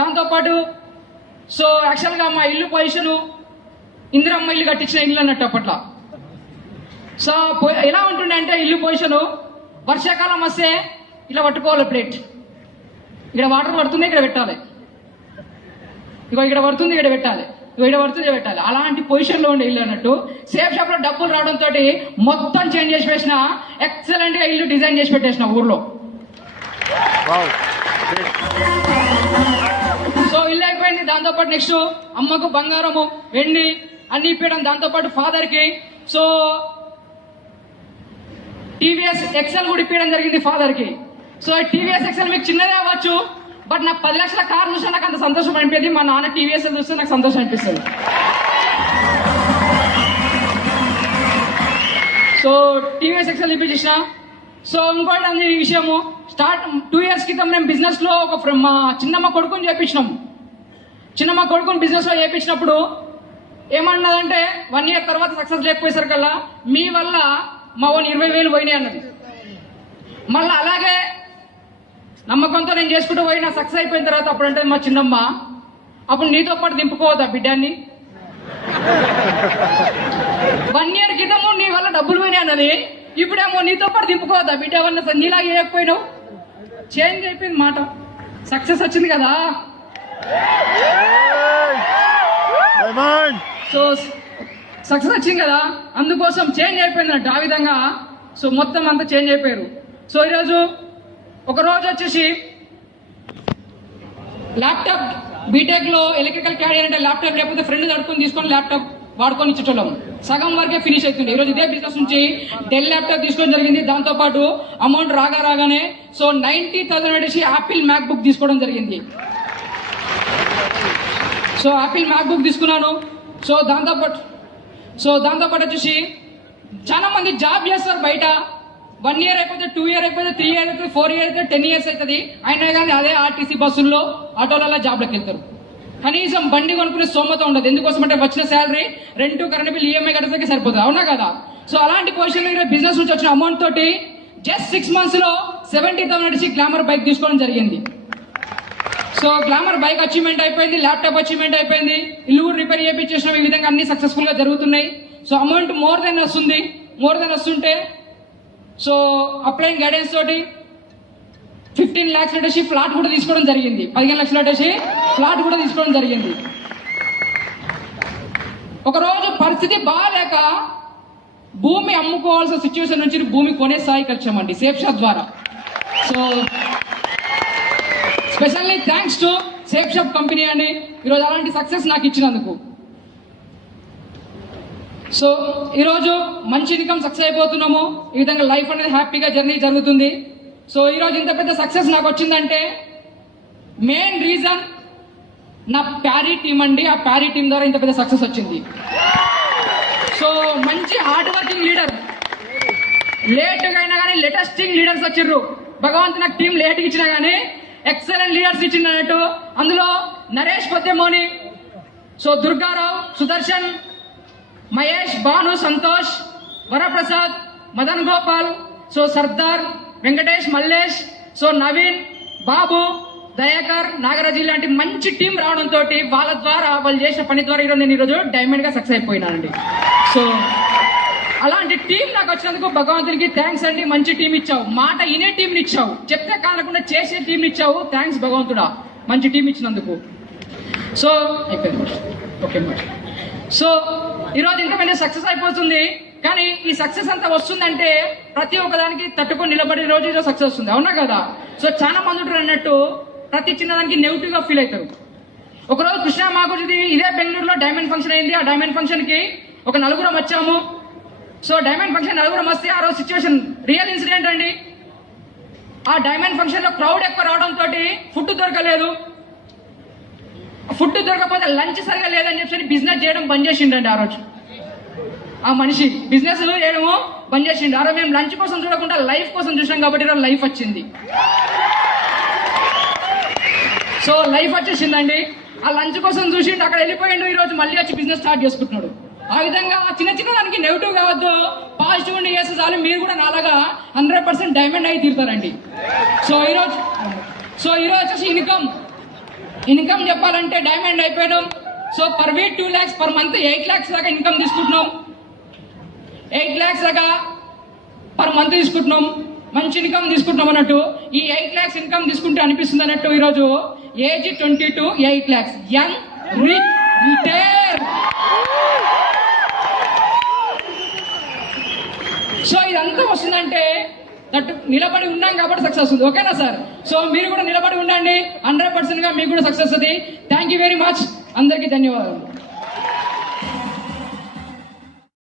దాంతోపాటు సో యాక్చువల్గా మా ఇల్లు పొజిషను ఇందిరమ్మ ఇల్లు కట్టించిన ఇల్లు అన్నట్టు అప్పట్లో. సో ఎలా ఉంటుండే అంటే ఇల్లు పొజిషను వర్షాకాలం వస్తే ఇలా పట్టుకోవాలి ప్లేట్, ఇక్కడ వాటర్ పడుతుంది, ఇక్కడ పెట్టాలి, ఇక్కడ పడుతుంది, ఇక్కడ పెట్టాలి, ఇక్కడ పడుతుంది, ఇక్కడ పెట్టాలి. అలాంటి పొజిషన్లో ఉండే ఇల్లు అన్నట్టు. సేఫ్ షాప్ లో డబ్బులు రావడంతో మొత్తం చేంజ్ చేసి పెట్టిన, ఎక్సలెంట్ గా ఇల్లు డిజైన్ చేసి పెట్టేసిన ఊర్లో. సో ఇల్లు అయిపోయింది. దాంతోపాటు నెక్స్ట్ అమ్మకు బంగారము, వెండి అన్ని ఇప్పించడం. దాంతోపాటు ఫాదర్ కి సో టీవీఎస్ ఎక్సెల్ కూడా ఇప్పించడం జరిగింది ఫాదర్ కి. సో టీవీఎస్ ఎక్సెల్ మీకు చిన్నదే అవ్వచ్చు, బట్ నాకు 10 లక్షల కార్ చూస్తే నాకు అంత సంతోషం అనిపించింది. మా నాన్న టీవీఎస్ చూస్తే నాకు సంతోషం అనిపిస్తుంది. సో టీవీఎస్ ఎక్సెల్ ఇప్పించేసిన. సో ఇంకోటి అనే విషయము, స్టార్ట్ 2 years క్రితం మేము బిజినెస్ లో మా చిన్నమ్మ కొడుకుని చేపించినాం. చిన్నమ్మ కొడుకుని బిజినెస్ లో చేపించినప్పుడు ఏమన్నదంటే 1 year తర్వాత సక్సెస్ లేకపోయేసరి కల్లా మీ వల్ల మా ఓన్ 20,000 పోయినాయి అన్నది. మళ్ళీ అలాగే నమ్మకంతో నేను చేసుకుంటూ పోయినా సక్సెస్ అయిపోయిన తర్వాత అప్పుడంటే మా చిన్నమ్మ, అప్పుడు నీతో పాటు దింపుకోవద్దా బిడ్డాన్ని? 1 year క్రితము నీ వల్ల డబ్బులు పోయినాయి అన్నది, ఇప్పుడేమో నీతో పాటు దింపుకోవద్దా బిడ్డ? ఏమన్నా నీలా చేయకపోయినావు? చేంజ్ అయిపోయింది మాట. సక్సెస్ వచ్చింది కదా. సో సక్సెస్ వచ్చింది కదా, అందుకోసం చేంజ్ అయిపోయిందంట. ఆ విధంగా సో మొత్తం అంతా చేంజ్ అయిపోయారు. సో ఈరోజు ఒక రోజు వచ్చేసి ల్యాప్టాప్ బీటెక్ లో ఎలక్ట్రికల్ క్యారియర్ అంటే ల్యాప్టాప్ లేకపోతే ఫ్రెండ్ తడుకొని తీసుకొని ల్యాప్టాప్ వాడుకొని ఇచ్చేటోళ్ళం. సగం వరకే ఫినిష్ అవుతుంది. ఈరోజు ఇదే బిజినెస్ నుంచి డెల్ ల్యాప్టాప్ తీసుకోవడం జరిగింది. దాంతోపాటు అమౌంట్ రాగానే సో 90,000 పెట్టేసి యాపిల్ మ్యాక్ బుక్ తీసుకోవడం జరిగింది. సో యాపిల్ మ్యాక్ బుక్ తీసుకున్నాను. సో దాంతోపాటు వచ్చేసి చాలా మంది జాబ్ చేస్తారు బయట. 1 year అయిపోతే, 2 year అయిపోతే, 3 year అయిపోతే, 4 year అయితే, 10 years అవుతుంది. అయినా కానీ అదే ఆర్టీసీ బస్సుల్లో ఆటోలలో జాబ్లకు వెళ్తారు. కనీసం బండి కొనుక్కునే స్తోమత ఉండదు. ఎందుకోసం అంటే వచ్చిన salary, rent, current bill, EMI కట్టడానికి సరిపోతుంది. అవునా కదా? సో అలాంటి పొజిషన్ లో బిజినెస్ నుంచి వచ్చిన అమౌంట్ తోటి జస్ట్ 6 months లో 70,000 వచ్చి గ్లామర్ బైక్ తీసుకోవడం జరిగింది. సో గ్లామర్ బైక్ అచీవ్మెంట్ అయిపోయింది, ల్యాప్టాప్ అచీవ్మెంట్ అయిపోయింది, ఇల్లు రిపేర్ చేయించేసినాం. ఈ విధంగా అన్ని సక్సెస్ఫుల్ గా జరుగుతున్నాయి. సో అమౌంట్ మోర్ దెన్ వస్తుంటే సో అప్లైన్ గైడెన్స్ తోటి 15 lakhs పెట్టేసి ఫ్లాట్ కూడా తీసుకోవడం జరిగింది. 15 లక్షలు పెట్టేసి ఫ్లాట్ కూడా తీసుకోవడం జరిగింది. ఒకరోజు పరిస్థితి బాగాలేక భూమి అమ్ముకోవాల్సిన సిచ్యువేషన్ నుంచి భూమి కొనే స్థాయికి వచ్చామండి సేఫ్ షాప్ ద్వారా. So specially thanks to safe shop company అండి, ఈరోజు అలాంటి సక్సెస్ నాకు ఇచ్చినందుకు. సో ఈరోజు మంచి ఇన్కమ్ సక్సెస్ అయిపోతున్నాము. ఈ విధంగా లైఫ్ అనేది హ్యాపీగా జర్నీ జరుగుతుంది. సో ఈరోజు ఇంత పెద్ద సక్సెస్ నాకు వచ్చిందంటే మెయిన్ రీజన్ నా ప్యారీ టీం అండి. ఆ ప్యారీ టీం ద్వారా ఇంత పెద్ద సక్సెస్ వచ్చింది. సో మంచి హార్డ్ వర్కింగ్ లీడర్, లేట్గా అయినా కానీ లేటెస్టింగ్ లీడర్స్ వచ్చిర్రు. భగవంతు నాకు టీం లేట్గా ఇచ్చినా కానీ ఎక్సలెంట్ లీడర్స్ ఇచ్చినట్టు. అందులో Naresh Poddemoni, so Durgarao, Sudarshan, Mahesh, Bhanu, Santosh, Varaprasad, Madan Gopal, so Sardar, Venkatesh, Mallesh, so Naveen, Babu, Dayakar, Nagaraju లాంటి మంచి టీం రావడంతో వాళ్ళ ద్వారా వాళ్ళు చేసిన పని ద్వారా నేను ఈరోజు డైమండ్ గా సక్సెస్ అయిపోయినానండి. సో అలాంటి టీం నాకు వచ్చినందుకు భగవంతునికి థ్యాంక్స్ అండి. మంచి టీం ఇచ్చావు, మాట ఇనే టీంని ఇచ్చావు, చెప్తే కానకుండా చేసే టీంని ఇచ్చావు. థ్యాంక్స్ భగవంతుడా. మంచి టీం ఇచ్చినందుకు. సో అయిపోయింది. ఓకే సో ఈరోజు ఇంతమంది సక్సెస్ అయిపోతుంది. కానీ ఈ సక్సెస్ అంతా వస్తుందంటే ప్రతి ఒక్కదానికి తట్టుకొని నిలబడే రోజు ఈరోజు సక్సెస్ వస్తుంది, అవునా కదా? సో చాలా మంది ఉంటారు అన్నట్టు ప్రతి చిన్నదానికి నెగిటివ్ గా ఫీల్ అవుతారు. ఒకరోజు కృష్ణ మాకు ఇదే బెంగళూరులో డైమండ్ ఫంక్షన్ అయింది. ఆ డైమండ్ ఫంక్షన్ కి ఒక నలుగురం వచ్చాము. సో డైమండ్ ఫంక్షన్ నలుగురం వస్తే ఆ రోజు సిచ్యువేషన్ రియల్ ఇన్సిడెంట్ అండి. ఆ డైమండ్ ఫంక్షన్ లో క్రౌడ్ ఎక్కువ రావడంతో ఫుడ్ దొరకలేదు. ఫుడ్ దొరకకపోతే లంచ్ సరిగా లేదని చెప్పి బిజినెస్ చేయడం బంద్ చేసిండండి ఆ రోజు. ఆ మనిషి బిజినెస్ చేయడము బంద్ చేసిండు. ఆ రోజు మేము లంచ్ కోసం చూడకుండా లైఫ్ కోసం చూసాం కాబట్టి ఈరోజు లైఫ్ వచ్చింది. సో లైఫ్ వచ్చేసిందండి. ఆ లంచ్ కోసం చూసిండు, అక్కడ వెళ్ళిపోయిండు. ఈ రోజు మళ్ళీ వచ్చి బిజినెస్ స్టార్ట్ చేసుకుంటున్నాడు. ఆ విధంగా చిన్న చిన్న దానికి నెగిటివ్ కావద్దు, పాజిటివ్ ఉండి చేస్తే చాలు. మీరు కూడా నాలాగా 100% డైమండ్ అయి తీరుతారండి. సో ఈరోజు వచ్చేసి ఇన్కమ్ చెప్పాలంటే డైమండ్ అయిపోయడం. So per week 2 lakhs, per month 8 lakhs దాకా ఇన్కమ్ తీసుకుంటున్నాం. 8 lakhs దాకా పర్ మంత్ తీసుకుంటున్నాం. మంచి ఇన్కమ్ తీసుకుంటున్నాం అన్నట్టు. ఈ 8 lakhs ఇన్కమ్ తీసుకుంటే అనిపిస్తుంది అన్నట్టు ఈరోజు age 22, 8 lakhs, young rich retire. So ఇదంతా వస్తుందంటే నిలబడి ఉన్నాం కాబట్టి సక్సెస్ ఉంది. ఓకేనా సార్? సో మీరు కూడా నిలబడి ఉండండి. 100% గా మీకు కూడా సక్సెస్ ఉంది. Thank you very much. అందరికీ ధన్యవాదాలు.